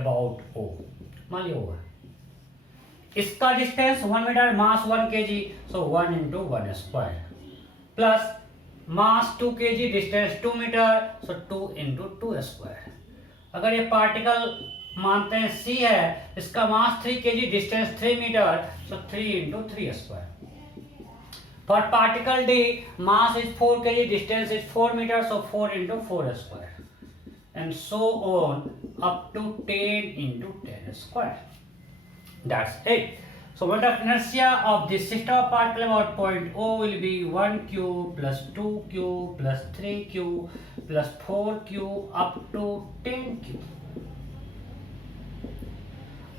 about O मान लिया हुआ। इसका distance 1 metre, mass 1 kg, so 1 into 1 square, plus mass 2 kg, distance 2 metre, so 2 into 2 square. अगर ये पार्टिकल मानते हैं C है, इसका mass 3 kg, distance 3 metre, so 3 into 3 square. For particle D, mass is 4 kg, distance is 4 metre, so 4 into 4 square, and so on up to 10 into 10 square. That's it. So moment of inertia of this system of particle about point O will be 1q plus 2q plus 3q plus 4q up to 10q.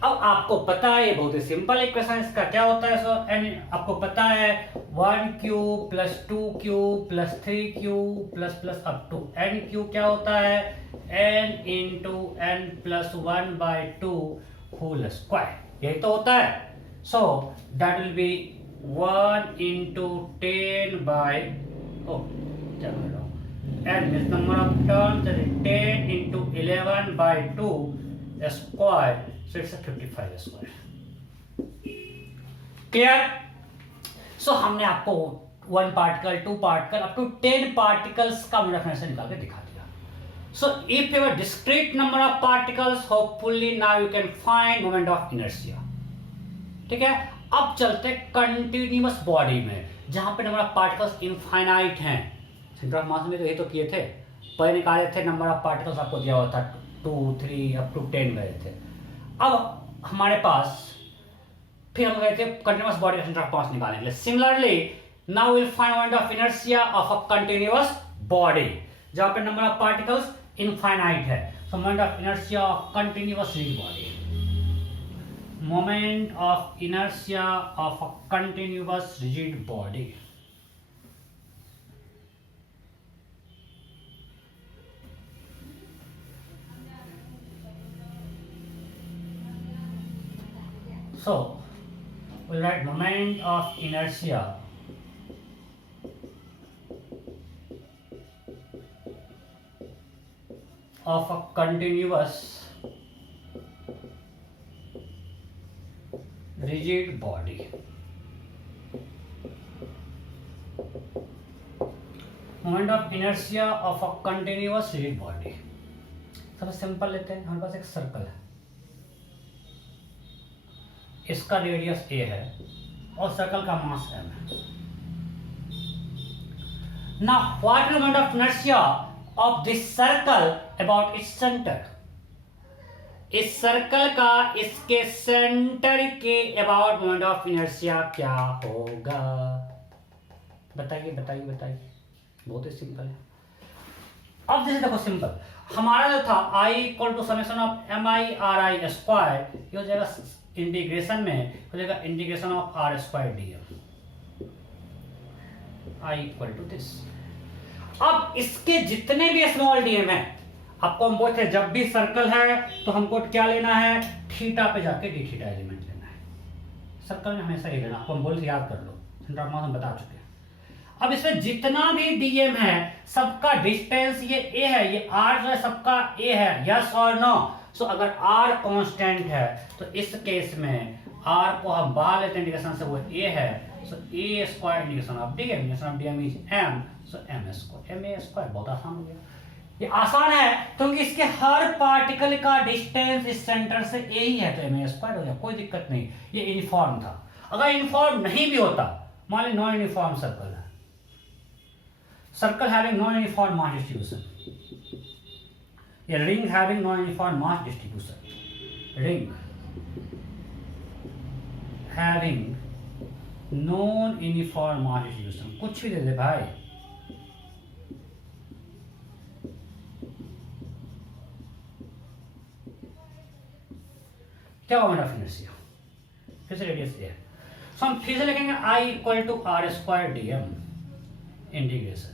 अब आपको पता है, ये बहुत ही सिंपल इक्वेशन, इसका क्या होता है? सो एन आपको पता है 1q plus 2q plus 3q plus plus up to nq क्या होता है? n into n plus 1/2 whole square, यही तो होता है. So that will be 1 into 10 by क्या कर रहा हूँ, n is number of terms, 10 into 11/2 square. So it's a 55 square. Clear? So हमने आपको 1 particle, 2 particle, up to 10 particles का moment of inertia निकाल के दिखा दिया. So if you have a discrete number of particles, hopefully now you can find moment of inertia. ठीक है? अब चलते कंटिन्यूअस बॉडी में, जहां पे नंबर ऑफ पार्टिकल्स इनफाइनाइट हैं. सेंटर ऑफ मास में तो ये तो किए थे, पहले निकाले थे नंबर ऑफ पार्टिकल्स, आपको दिया हुआ था 2, 3 अप टू 10 गए थे. अब हमारे पास फिर हम गए थे कंटिन्यूअस बॉडी का सेंटर ऑफ मास निकालने के लिए. Similarly now will find moment of inertia of a continuous body जहां पे नंबर ऑफ पार्टिकल्स इनफाइनाइट है. सो moment of inertia of continuous rigid body, moment of inertia of a continuous rigid body. So we'll write moment of inertia of a continuous rigid body. Moment of inertia of a continuous rigid body. सबसे सिंपल लेते हैं. हमारे पास एक सर्कल है, इसका रेडियस a है और सर्कल का मास m है. Now what is the moment of inertia of this circle about its center? इस सर्कल का इसके सेंटर के अबाउट मोमेंट ऑफ इनर्शिया क्या होगा? बताइए बताइए बताइए. बहुत ही सिंपल है. अब जैसे देखो सिंपल, हमारा जो था I equal to summation of mi/ri square, ये हो जाएगा इंटीग्रेशन में, हो जाएगा integration of r square dm, I equal to this. अब इसके जितने भी स्मॉल dm है, आपको हम बोलते हैं जब भी सर्कल है तो हमको क्या लेना है? थीटा पे जाके d थीटा एलिमेंट लेना है. सर्कल में हमेशा ये लेना, आपको हम बोलते याद कर लो, सेंटर ऑफ मास हम बता चुके हैं. अब इसमें जितना भी dm है सबका डिस्टेंस ये a है, ये r जो है सबका a है, यस और नो. सो अगर r कांस्टेंट है तो इस केस में r को हम बाहर लेते हैं इंटीग्रेशन से, वो a है. सो a square integration of dm is m. So m square, ma square. बहुत आसान हो गया. ये आसान है क्योंकि इसके हर पार्टिकल का डिस्टेंस इस सेंटर से a ही है, तो ma स्क्वायर हो गया, कोई दिक्कत नहीं. ये यूनिफॉर्म था. अगर यूनिफॉर्म नहीं भी होता, मान ली नॉन यूनिफॉर्म सर्कल है, circle having non uniform mass distribution, a ring having non-uniform mass distribution, ring having non-uniform mass distribution, कुछ भी दे दे भाई. क्या मोमेंट ऑफ इनर्शिया? फिर से रेडियस है, सो हम फिर से लिखेंगे I equal to r square dm integration,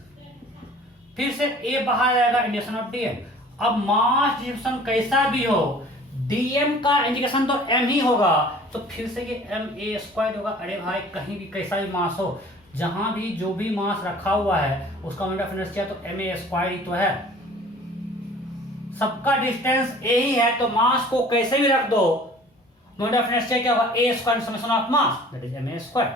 फिर से a बाहर आएगा इंटीग्रेशन ऑफ dm. अब मास डिस्ट्रीब्यूशन कैसा भी हो, dm का इंटीग्रेशन तो m ही होगा, तो फिर से ये ma स्क्वायर होगा. अरे भाई कहीं भी कैसा भी मास हो, जहां भी जो भी मास रखा हुआ है उसका मोमेंट ऑफ इनर्शिया तो ma स्क्वायर ही तो है. सबका डिस्टेंस a ही है, तो मास को कैसे भी रख दो, मोमेंट ऑफ इनर्शिया क्या होगा? a square summation of mass, that is ma square.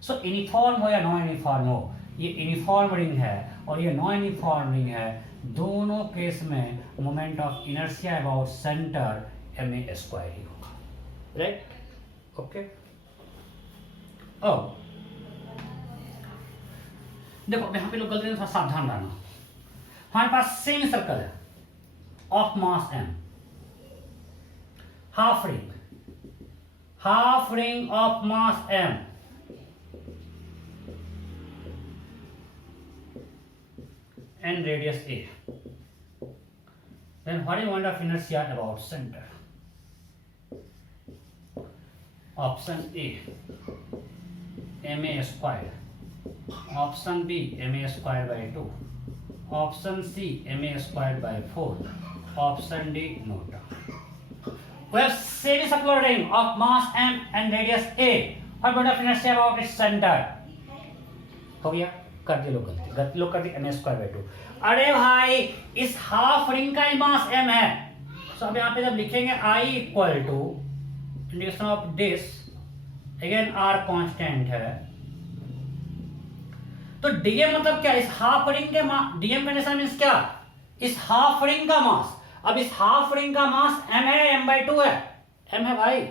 So uniform हो या नॉन यूनिफॉर्म हो, ये यूनिफॉर्म रिंग है और ये नॉन यूनिफॉर्म रिंग है, दोनों केस में moment of inertia about centre ma square ही होगा. राइट? ओके. अब देखो यहाँ पे लोग गलती से थोड़ा सावधान रहना. हमारे पास सेम सर्कल है of mass m, half half ring of mass m and radius a. Then what is moment of inertia about center? Option A, ma square. Option B, ma square by 2. Option C, ma square by 4. Option D, nota. We have semicircular ring of mass m and radius a. What moment of inertia about its center? हो गया, कर दिए लोग कर दिए ma square by 2. अरे भाई इस हाफ रिंग का मास m है, तो अब यहाँ पे जब लिखेंगे I equal to integration of this, again r constant है, तो dm मतलब क्या, इस हाफ रिंग के dm कंडीशन मींस क्या, इस हाफ रिंग का मास. अब इस हाफ रिंग का मास m है, m/2 है, m है भाई.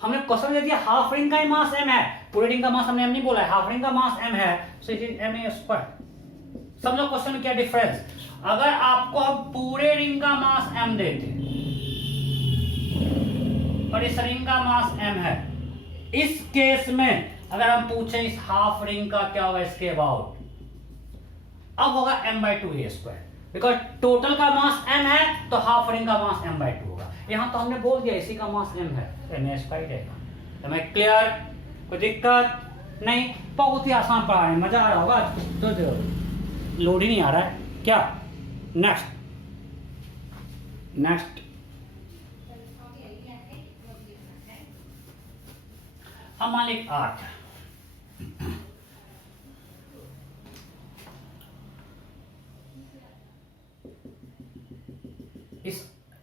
हमने क्वेश्चन दे दिया हाफ रिंग का ही मास m है, पूरे रिंग का मास हमने m नहीं बोला है, हाफ रिंग का मास m है, so it is ma square. समझो क्वेश्चन में क्या डिफरेंस. अगर आपको अब पूरे रिंग का मास m देते और इस रिंग का मास m है, इस केस में अगर हम पूछे इस हाफ रिंग का क्या होगा इसके अबाउट, अब होगा m/2 a square, because total का मास m है तो हाफ रिंग का मास m/2 होगा. यहां तो हमने बोल दिया इसी का मास m है, तो ma स्क्वायर रहेगा. तो मैं क्लियर, कोई दिक्कत नहीं, बहुत ही आसान पढ़ा है, मजा आ रहा होगा. तो लोड ही नहीं आ रहा है क्या. नेक्स्ट अब मान लीजिए 8.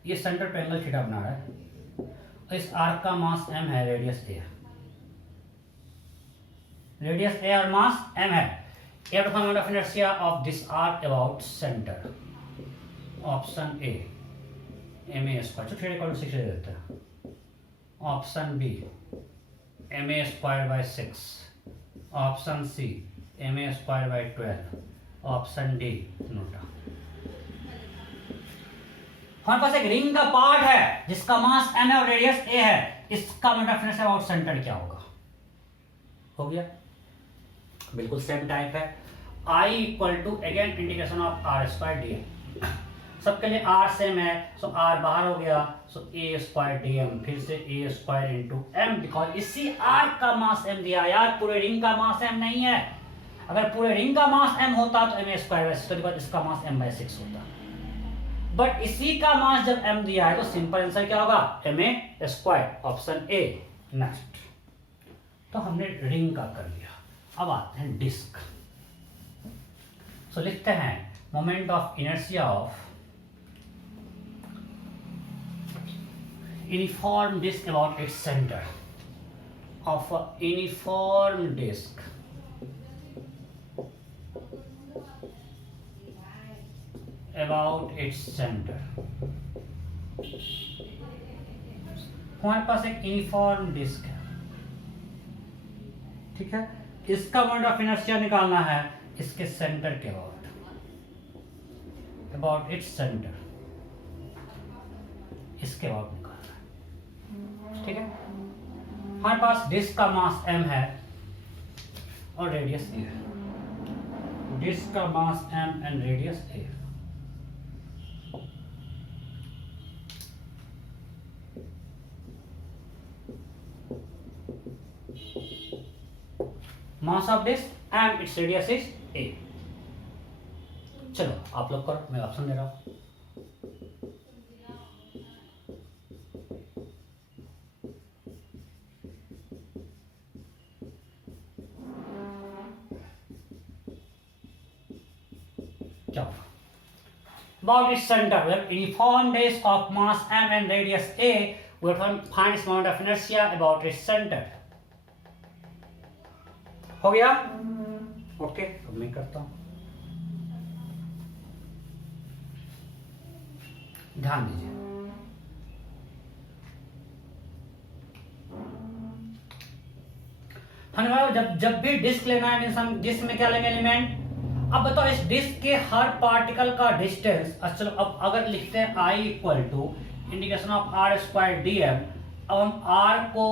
ये सेंटर पे एंगल थीटा बना रहा है, इस आर्क का मास m है, रेडियस a और मास m है. You have to find moment of inertia of this arc about center. Option A, ma square. तो थीटा इक्वल टू 6 दे देते हैं. Option B, ma square by 6. Option C, ma square by 12. Option D, NOTA. हमारे पास एक रिंग का पार्ट है जिसका मास m है और रेडियस a है, इसका moment of inertia about centre क्या होगा. हो गया, बिल्कुल सेम टाइप है. I equal to again integration of r square dm. सबके लिए r सेम है, सो r बाहर हो गया, सो a स्क्वायर dm, फिर से a square into m, because इसी r का मास m दिया यार, पूरे रिंग का मास m नहीं है. अगर पूरे रिंग का मास m होता तो ma स्क्वायर बाय 6, बिकॉज इसका मास m/6 होता. बट इसी का मास जब m दिया है तो सिंपल आंसर क्या होगा, ma square. Option A. Next, तो हमने रिंग का कर लिया. अब आते हैं डिस्क. सो लिखते हैं moment of inertia of uniform disc about its centre, of a uniform disc about its centre. हमारे पास एक यूनिफॉर्म डिस्क है, ठीक है. इसका मोमेंट ऑफ इनर्शिया निकालना है इसके सेंटर के अबाउट इट्स सेंटर, इसके अबाउट निकालना है, ठीक है. हमारे पास डिस्क का मास m है और रेडियस a है. डिस्क का mass m and radius a. Mass of disc and its radius is a. चलो आप लोग करो, मैं ऑप्शन दे रहा हूं. क्या about its center, we have uniform disk of mass m and radius a. We have to find its moment of inertia about its center. हो गया. ओके, अब मैं करता हूं, ध्यान दीजिए. जब भी डिस्क लेना है मींस हम डिस्क में क्या लेंगे, एलिमेंट. अब बताओ इस डिस्क के हर पार्टिकल का डिस्टेंस. चलो अब अगर लिखते हैं I equal to integration of r square dm, अब हम r को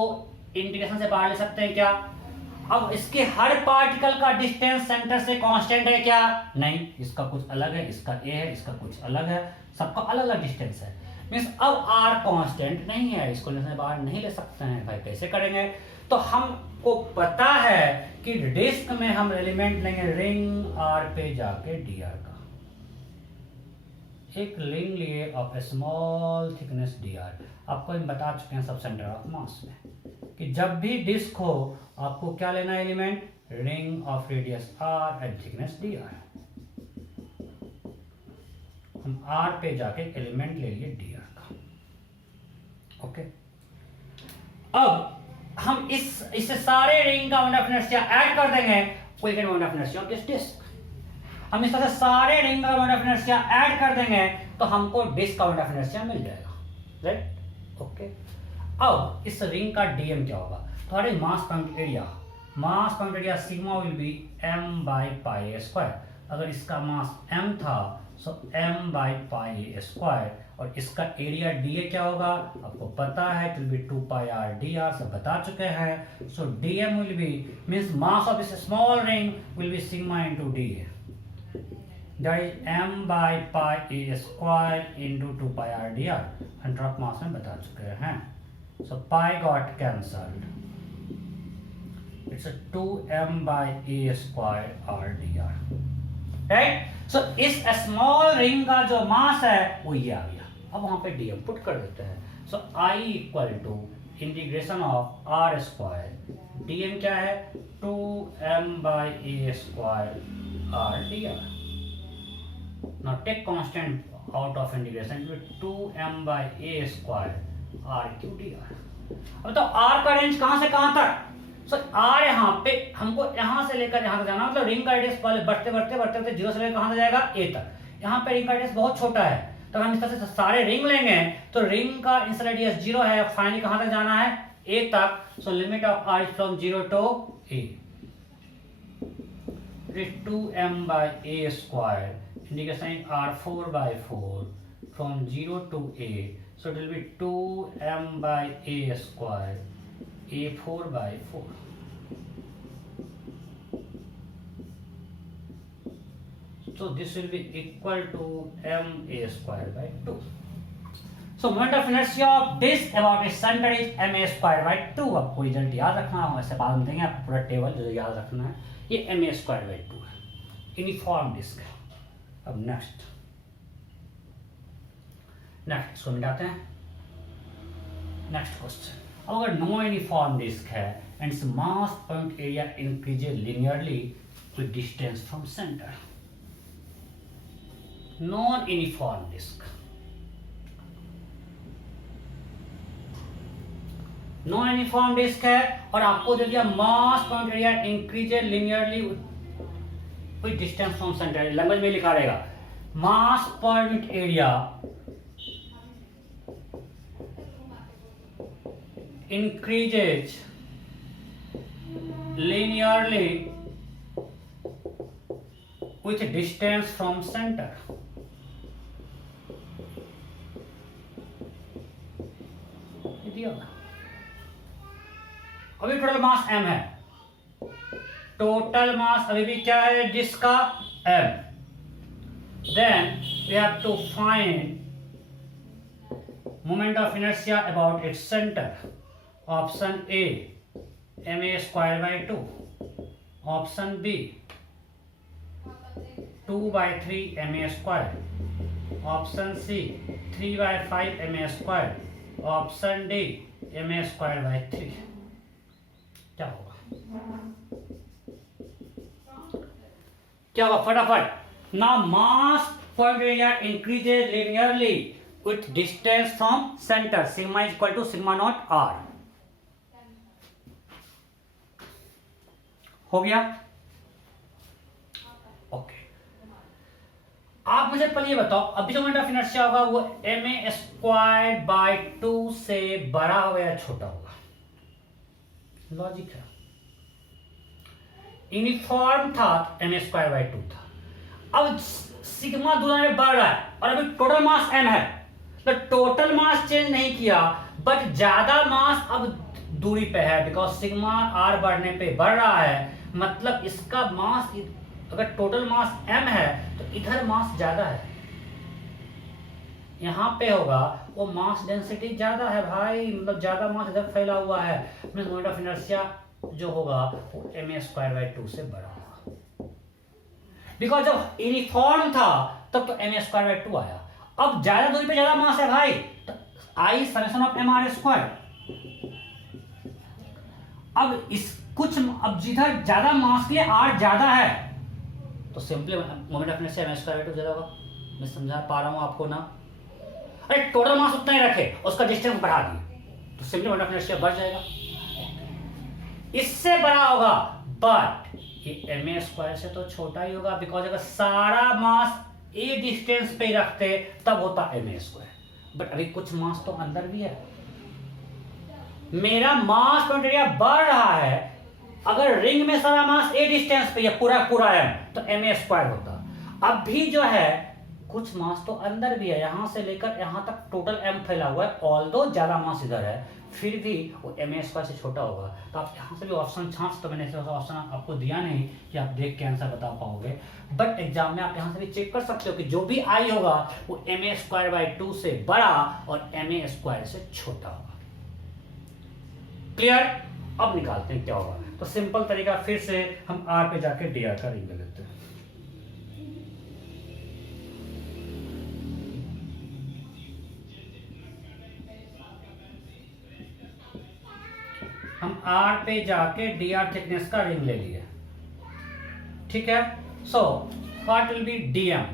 इंटीग्रेशन से बाहर ले सकते हैं क्या? अब इसके हर पार्टिकल का डिस्टेंस सेंटर से कांस्टेंट है क्या? नहीं, इसका कुछ अलग है, इसका a है, इसका कुछ अलग है, सबका अलग अलग डिस्टेंस है। मीन्स अब r कांस्टेंट नहीं है, इसको लेने से बाहर नहीं ले सकते हैं भाई। कैसे करेंगे? तो हमको पता है कि डिस्क में हम एलिमेंट लेंगे रिंग r पे जाके dr का, एक रिंग लिए ऑफ स्मॉल थिकनेस dr। आपको हम बता चुके हैं सब सेंटर ऑफ मास में कि जब भी डिस्क हो आपको क्या लेना है element? Ring of radius r and thickness dr। हम r पे जाके एलिमेंट ले लिए dr का। ओके, अब हम इससे सारे रिंग का मोमेंट ऑफ इनर्शिया ऐड कर देंगे, we get moment of inertia of this disc. हम इस तरह से सारे रिंग का मोमेंट ऑफ इनर्शिया ऐड कर देंगे तो हमको डिस्क का मोमेंट ऑफ इनर्शिया मिल जाएगा, राइट? ओके, अब इस रिंग का डीएम क्या होगा? तुम्हारे मास point area sigma will be m by pi A square. अगर इसका मास m था सो m by pi A square, और इसका एरिया dA क्या होगा? आपको पता है, it will B 2 pi r dr, सब बता चुके हैं। सो dm will be means mass of this small ring will be sigma into dA, that is m by pi A square into 2 pi r dr। Centre of mass में बता चुके हैं। So pi got cancelled, it's 2m by a square r dr, right? So इस स्मॉल रिंग का जो मास है वो ये आ गया। अब वहां पे डीएम पुट कर देते हैं। So I equal to integration of r square, DM क्या है? 2m by a square r dr। Now take constant out of integration, 2m by a square r cube dr। अब तो r का रेंज कहां से कहां तक? सो r यहाँ पे हमको यहाँ से लेकर यहाँ तक जाना, मतलब रिंग का रेडियस पहले बढ़ते बढ़ते बढ़ते बढ़ते 0 से लेकर कहां तक जाएगा? a तक। यहाँ पे रिंग का रेडियस बहुत छोटा है, तो हम इस तरह से सारे रिंग लेंगे तो रिंग का इनिशियल रेडियस 0 है, फाइनली कहां तक जाना है? a तक। So limit of r from 0 to a, it is 2m by a square integration r4 by 4 from 0 to a, so it will be 2m by a square a4 by 4। So this will be equal to m a square by 2. So moment of inertia of disk about its center is m a square by 2। आपको रिजल्ट याद रखना है, वैसे बाद में देंगे, आपको पूरा टेबल याद रखना है। ये m a square by 2 है, यूनिफॉर्म डिस्क है। अब नेक्स्ट इसको मिटाते हैं। नेक्स्ट क्वेश्चन, अब अगर नो यूनिफॉर्म डिस्क है and its mass point area increases linearly with distance from centre, non uniform disc, non uniform disc है और आपको दे दिया mass point area increases linearly with distance from centre. Language में लिखा रहेगा mass point area increases linearly with distance from center। अभी टोटल मास m है, टोटल मास अभी भी क्या है डिस्क का? m। Then we have to find moment of inertia about its centre. Option A m a square by 2, option B 2 by 3 m a square, option C 3 by 5 m a square, option D m a square by 3। क्या होगा? क्या होगा फटाफट? Now mass point area increases linearly with distance from centre, sigma is equal to sigma naught r। हो गया? ओके, आप मुझे पहले ये बताओ, अभी जो मोमेंट ऑफ इनर्शिया होगा वो m a स्क्वायर बाई 2 से बड़ा होगा या छोटा होगा? लॉजिक है, यूनिफॉर्म था m a स्क्वायर बाई 2 था, अब सिग्मा दूसरा में बढ़ रहा है और अभी टोटल मास m है, तो टोटल मास चेंज नहीं किया बट ज्यादा मास अब दूरी पे है, बिकॉज सिग्मा आर बढ़ने पे बढ़ रहा है, मतलब इसका मास, अगर टोटल मास m है तो इधर मास ज्यादा है, यहां पे होगा वो मास डेंसिटी ज्यादा है भाई, मतलब ज्यादा मास इधर फैला हुआ है, मोमेंट ऑफ इनर्शिया जो होगा वो ma²/2 से बड़ा होगा। बिकॉज जब यूनिफॉर्म था तब तो ma²/2 आया, अब ज्यादा दूरी पे ज्यादा मास है भाई, तो I समेशन ऑफ mr²। अब इस कुछ, अब जिधर ज्यादा मास के लिए r ज्यादा है तो simply moment of inertia ma²/2 ज्यादा होगा। मैं समझा पा रहा हूं आपको ना? अरे टोटल मास उतना ही रखे, उसका डिस्टेंस बढ़ा दिए तो सिंपली मोमेंट ऑफ इनर्शिया बढ़ जाएगा, इससे बड़ा होगा, बट ये ma² से तो छोटा ही होगा, बिकॉज अगर सारा मास ए डिस्टेंस पे रखते तब होता ma², बट अभी कुछ मास तो अंदर भी है, मेरा मास एरिया बढ़ रहा है, अगर रिंग में सारा मास ए डिस्टेंस पे है पूरा पूरा m तो ma² होता। अब भी जो है कुछ मास तो अंदर भी है, यहां से लेकर यहां तक टोटल m फैला हुआ है, ऑल्दो ज्यादा मास इधर है, फिर भी वो ma² से छोटा होगा। तो आप यहां से भी ऑप्शन छांच, तो मैंने ऐसे ऑप्शन आपको दिया नहीं कि आप देख के आंसर बता पाओगे, बट एग्जाम में आप यहां से भी चेक कर सकते हो कि जो भी आई होगा वो ma²/2 से बड़ा और ma² से छोटा होगा। क्लियर? अब निकालते हैं क्या होगा। तो सिंपल तरीका, फिर से हम r पे जाके dr का रिंग ले लेते हैं। हम r पे जाके dr थिकनेस का रिंग ले लिए, ठीक है। So what will be dm?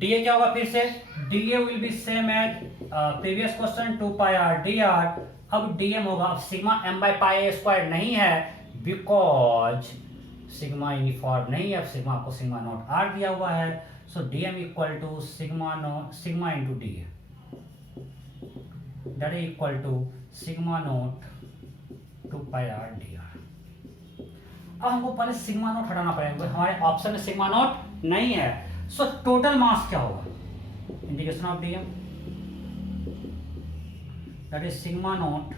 dA क्या होगा? फिर से dA will be same as previous question 2πr dr। अब dm होगा, अब सिग्मा m/πa² नहीं है बिकॉज सिग्मा यूनिफॉर्म नहीं है, अब सिग्मा आपको सिग्मा नॉट r दिया हुआ है, so dm equal to sigma into dA, that is equal to sigma naught 2πr dr। अब हमको पहले सिग्मा नोट हटाना पड़ेगा, हमारे ऑप्शन में सिग्मा नोट नहीं है, सो टोटल मास क्या होगा? Integration of dm, that is sigma naught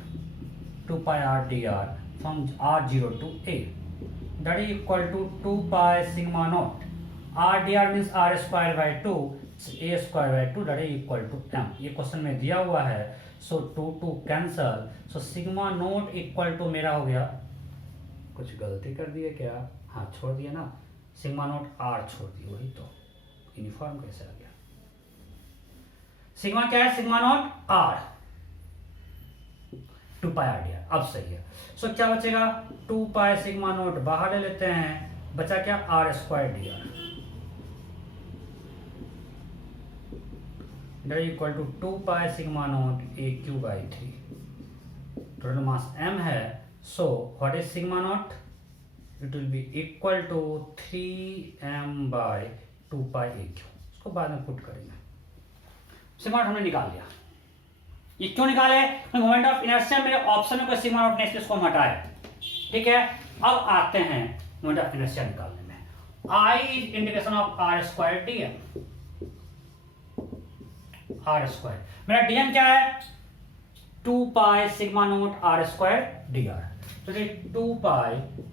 2πr dr from r0 to a, that is equal to 2π sigma naught r dr means r²/2 a²/2, that is equal to m। ये क्वेश्चन में दिया हुआ है, so 2 cancel, so sigma naught equal to मेरा हो गया, कुछ गलती कर दिए क्या? हाँ छोड़ दिया ना, सिग्मा नोट r छोड़ दिए, वही तो यूनिफॉर्म कैसे आ गया? सिग्मा क्या है? Sigma note r 2πr dr, अब सही है। सो क्या बचेगा? 2π सिग्मा नोट बाहर ले लेते हैं, बचा क्या? r² dr, that is equal to 2π sigma naught aq/3। Total mass m है, so what is sigma naught? It will be equal to 3m/2π aq। इसको बाद में पुट करेंगे। सिग्मा नोट हमने निकाल लिया। ये क्यों निकाले? मोमेंट ऑफ इनर्शिया मेरे ऑप्शन में कोई सिग्मा नोट नहीं, इसको हम हटाए, ठीक है। अब आते हैं मोमेंट ऑफ इनर्शिया निकालने में। I is integration of r² dm, r², मेरा dm क्या है? 2π सिग्मा नोट r² dr, तो 2π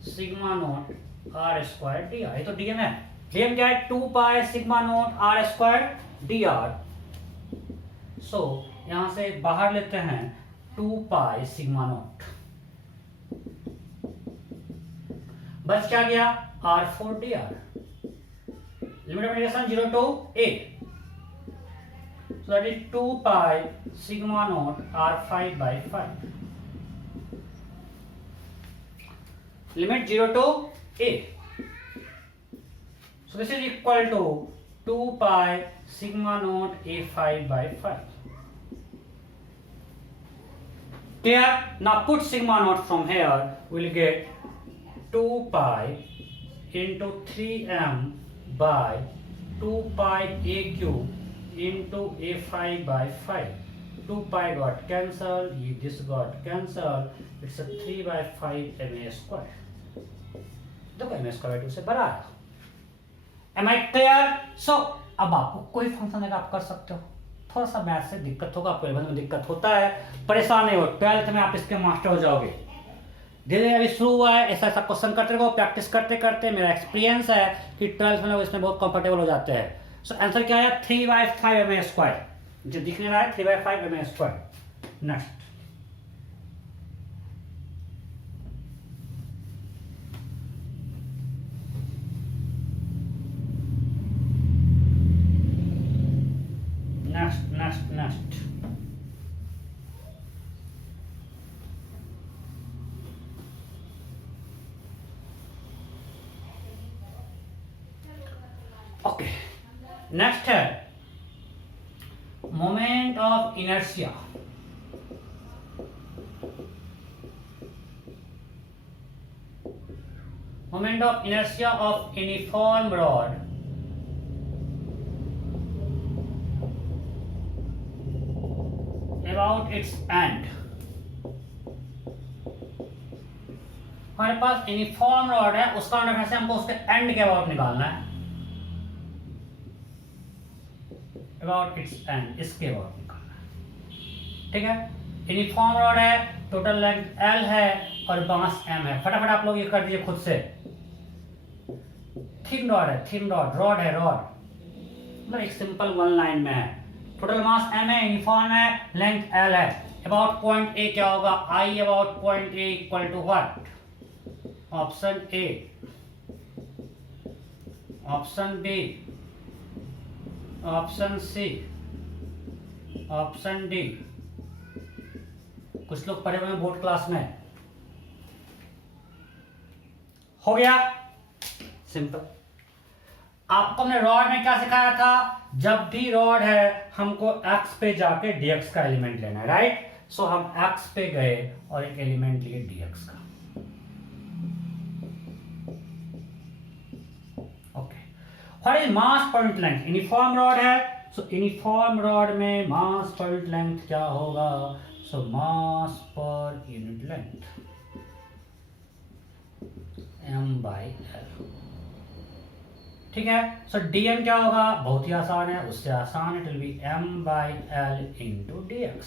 सिग्मा नोट r² dr, ये तो dm है। dm क्या है? 2π सिग्मा नोट r² dr। सो यहां से बाहर लेते हैं 2π सिग्मा नोट, बच क्या गया? r4 dr, limit of integration 0 to a, so that is 2π sigma naught r5/5, limit 0 to a, so this is equal to 2π sigma naught a5/5। Clear? Now put sigma naught from here, we'll get 2π into 3m by 2π aq into a5/5, 2π got cancelled, this got cancelled, it's a 3/5 ma²। देखो ma²/2 से बड़ा आया। Am I clear? So अब आपको कोई फंक्शन देगा आप कर सकते हो, थोड़ा सा मैथ से दिक्कत होगा, आपको 11th में दिक्कत होता है, परेशान नहीं हो, 12th में आप इसके मास्टर हो जाओगे। धीरे धीरे अभी शुरू हुआ है, ऐसा ऐसा क्वेश्चन करते रहो, प्रैक्टिस करते करते मेरा एक्सपीरियंस है कि 12th में लोग इसमें बहुत कंफर्टेबल हो जाते हैं। सो आंसर क्या है, 3/5 ma², जो दिखने रहा है 3/5 ma²। Next, next okay, next है moment of inertia. Moment of inertia of uniform rod about its end. हमारे पास यूनिफॉर्म रॉड है, उसका रेफरेंस से हमको उसके एंड के अबाउट निकालना है, अबाउट इट्स एंड, इसके अबाउट निकालना है। ठीक है, यूनिफॉर्म रॉड है, टोटल लेंथ L है और मास M है। फटाफट आप लोग ये कर दीजिए खुद से। थिन रॉड है, थिन रॉड, रॉड है, रॉड मतलब एक सिंपल वन लाइन में है। टोटल मास M है, यूनिफॉर्म है, लेंथ L है। अबाउट पॉइंट A क्या होगा, I about point A equal to what, option A, option B, option C, option D। कुछ लोग पढ़े हुए हैं बोर्ड क्लास में। हो गया सिंपल। आपको हमने रॉड में क्या सिखाया था, जब भी रॉड है हमको x पे जाके dx का एलिमेंट लेना है, राइट। सो हम x पे गए और एक एलिमेंट लिए dx का। What is mass point length, uniform rod है, सो यूनिफॉर्म रॉड में मास पॉइंट लेंथ क्या होगा, सो मास पर यूनिट लेंथ M/L। ठीक है, सो dm क्या होगा, बहुत ही आसान है, उससे आसान है, it will B M/L into dx।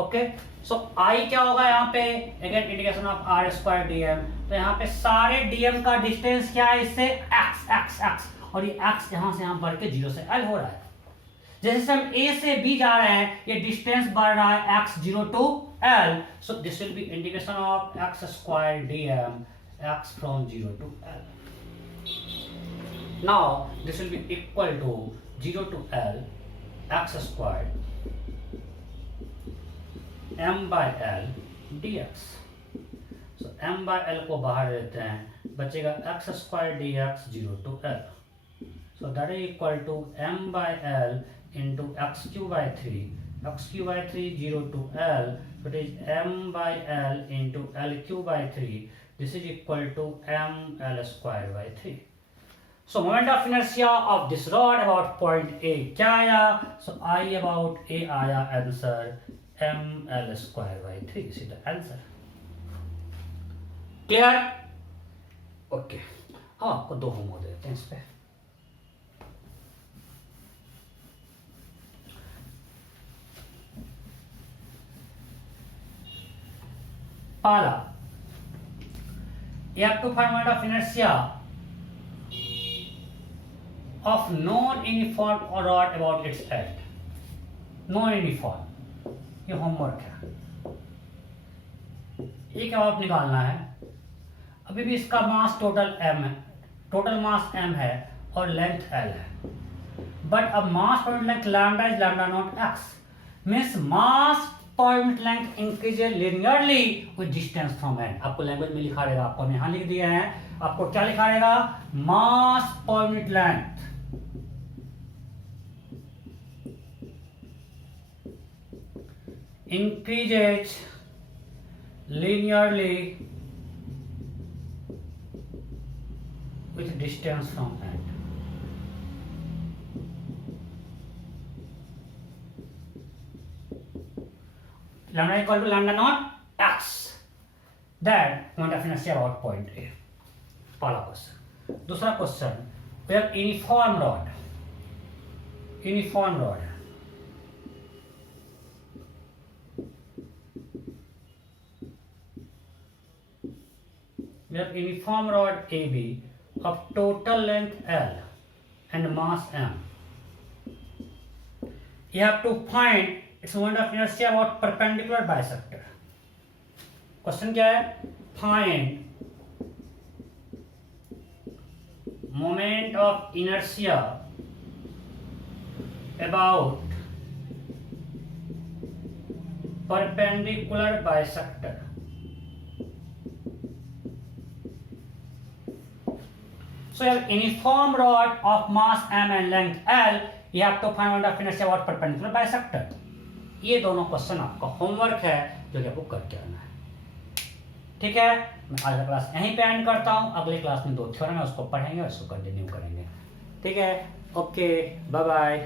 Okay, so I क्या होगा यहाँ पे, again integration of r² dm। तो यहाँ पे सारे dm का डिस्टेंस क्या है इससे, x, और ये x यहाँ से यहाँ बढ़ के 0 से L हो रहा है। जैसे हम A से B जा रहे हैं, ये डिस्टेंस बढ़ रहा है x0 to L, so this will be integration of x² dm, x from 0 to L। Now this will be equal to 0 to L x² M/L dx। So M/L को बाहर लेते हैं, बचेगा x² dx 0 to L। So that is equal to M/L into x³/3, x³/3 0 to L, so it is M/L into L³/3, this is equal to ML²/3। So moment of inertia of this rod about point A क्या आया, so I about A आया आंसर ML²/3, इसी द आंसर। Clear, okay. हाँ, आपको 2 होमवर्क देते हैं इस पे। पहला, you have to find moment of inertia of non-uniform rod about its end। non-uniform, ये होमवर्क है, एक अबाउट निकालना है। अभी भी इसका मास टोटल m है, टोटल मास m है और लेंथ l है, बट अब मास point length lambda is lambda naught x, means mass point length increases linearly with distance from and. आपको लैंग्वेज में लिखा रहेगा, आपको हम यहां लिख दिए हैं, आपको क्या लिखा रहेगा, mass point length increases linearly with distance from end। lambda equal to lambda not x, that point of inertia about point A। पहला क्वेश्चन। दूसरा क्वेश्चन, यूनिफॉर्म रॉड है, we have uniform rod AB of total length L and mass M. You have to find its moment of inertia about perpendicular bisector. Question क्या है? Find moment of inertia about perpendicular bisector. So you have uniform rod of mass M and length L. You have to find moment of inertia about perpendicular bisector. ये दोनों क्वेश्चन आपका होमवर्क है जो कि आपको करके आना है। ठीक है, मैं आज का क्लास यहीं पे एंड करता हूँ। अगले क्लास में 2 थ्योरम है, उसको पढ़ेंगे और उसको कंटिन्यू करेंगे। ठीक है, ओके, बाय बाय।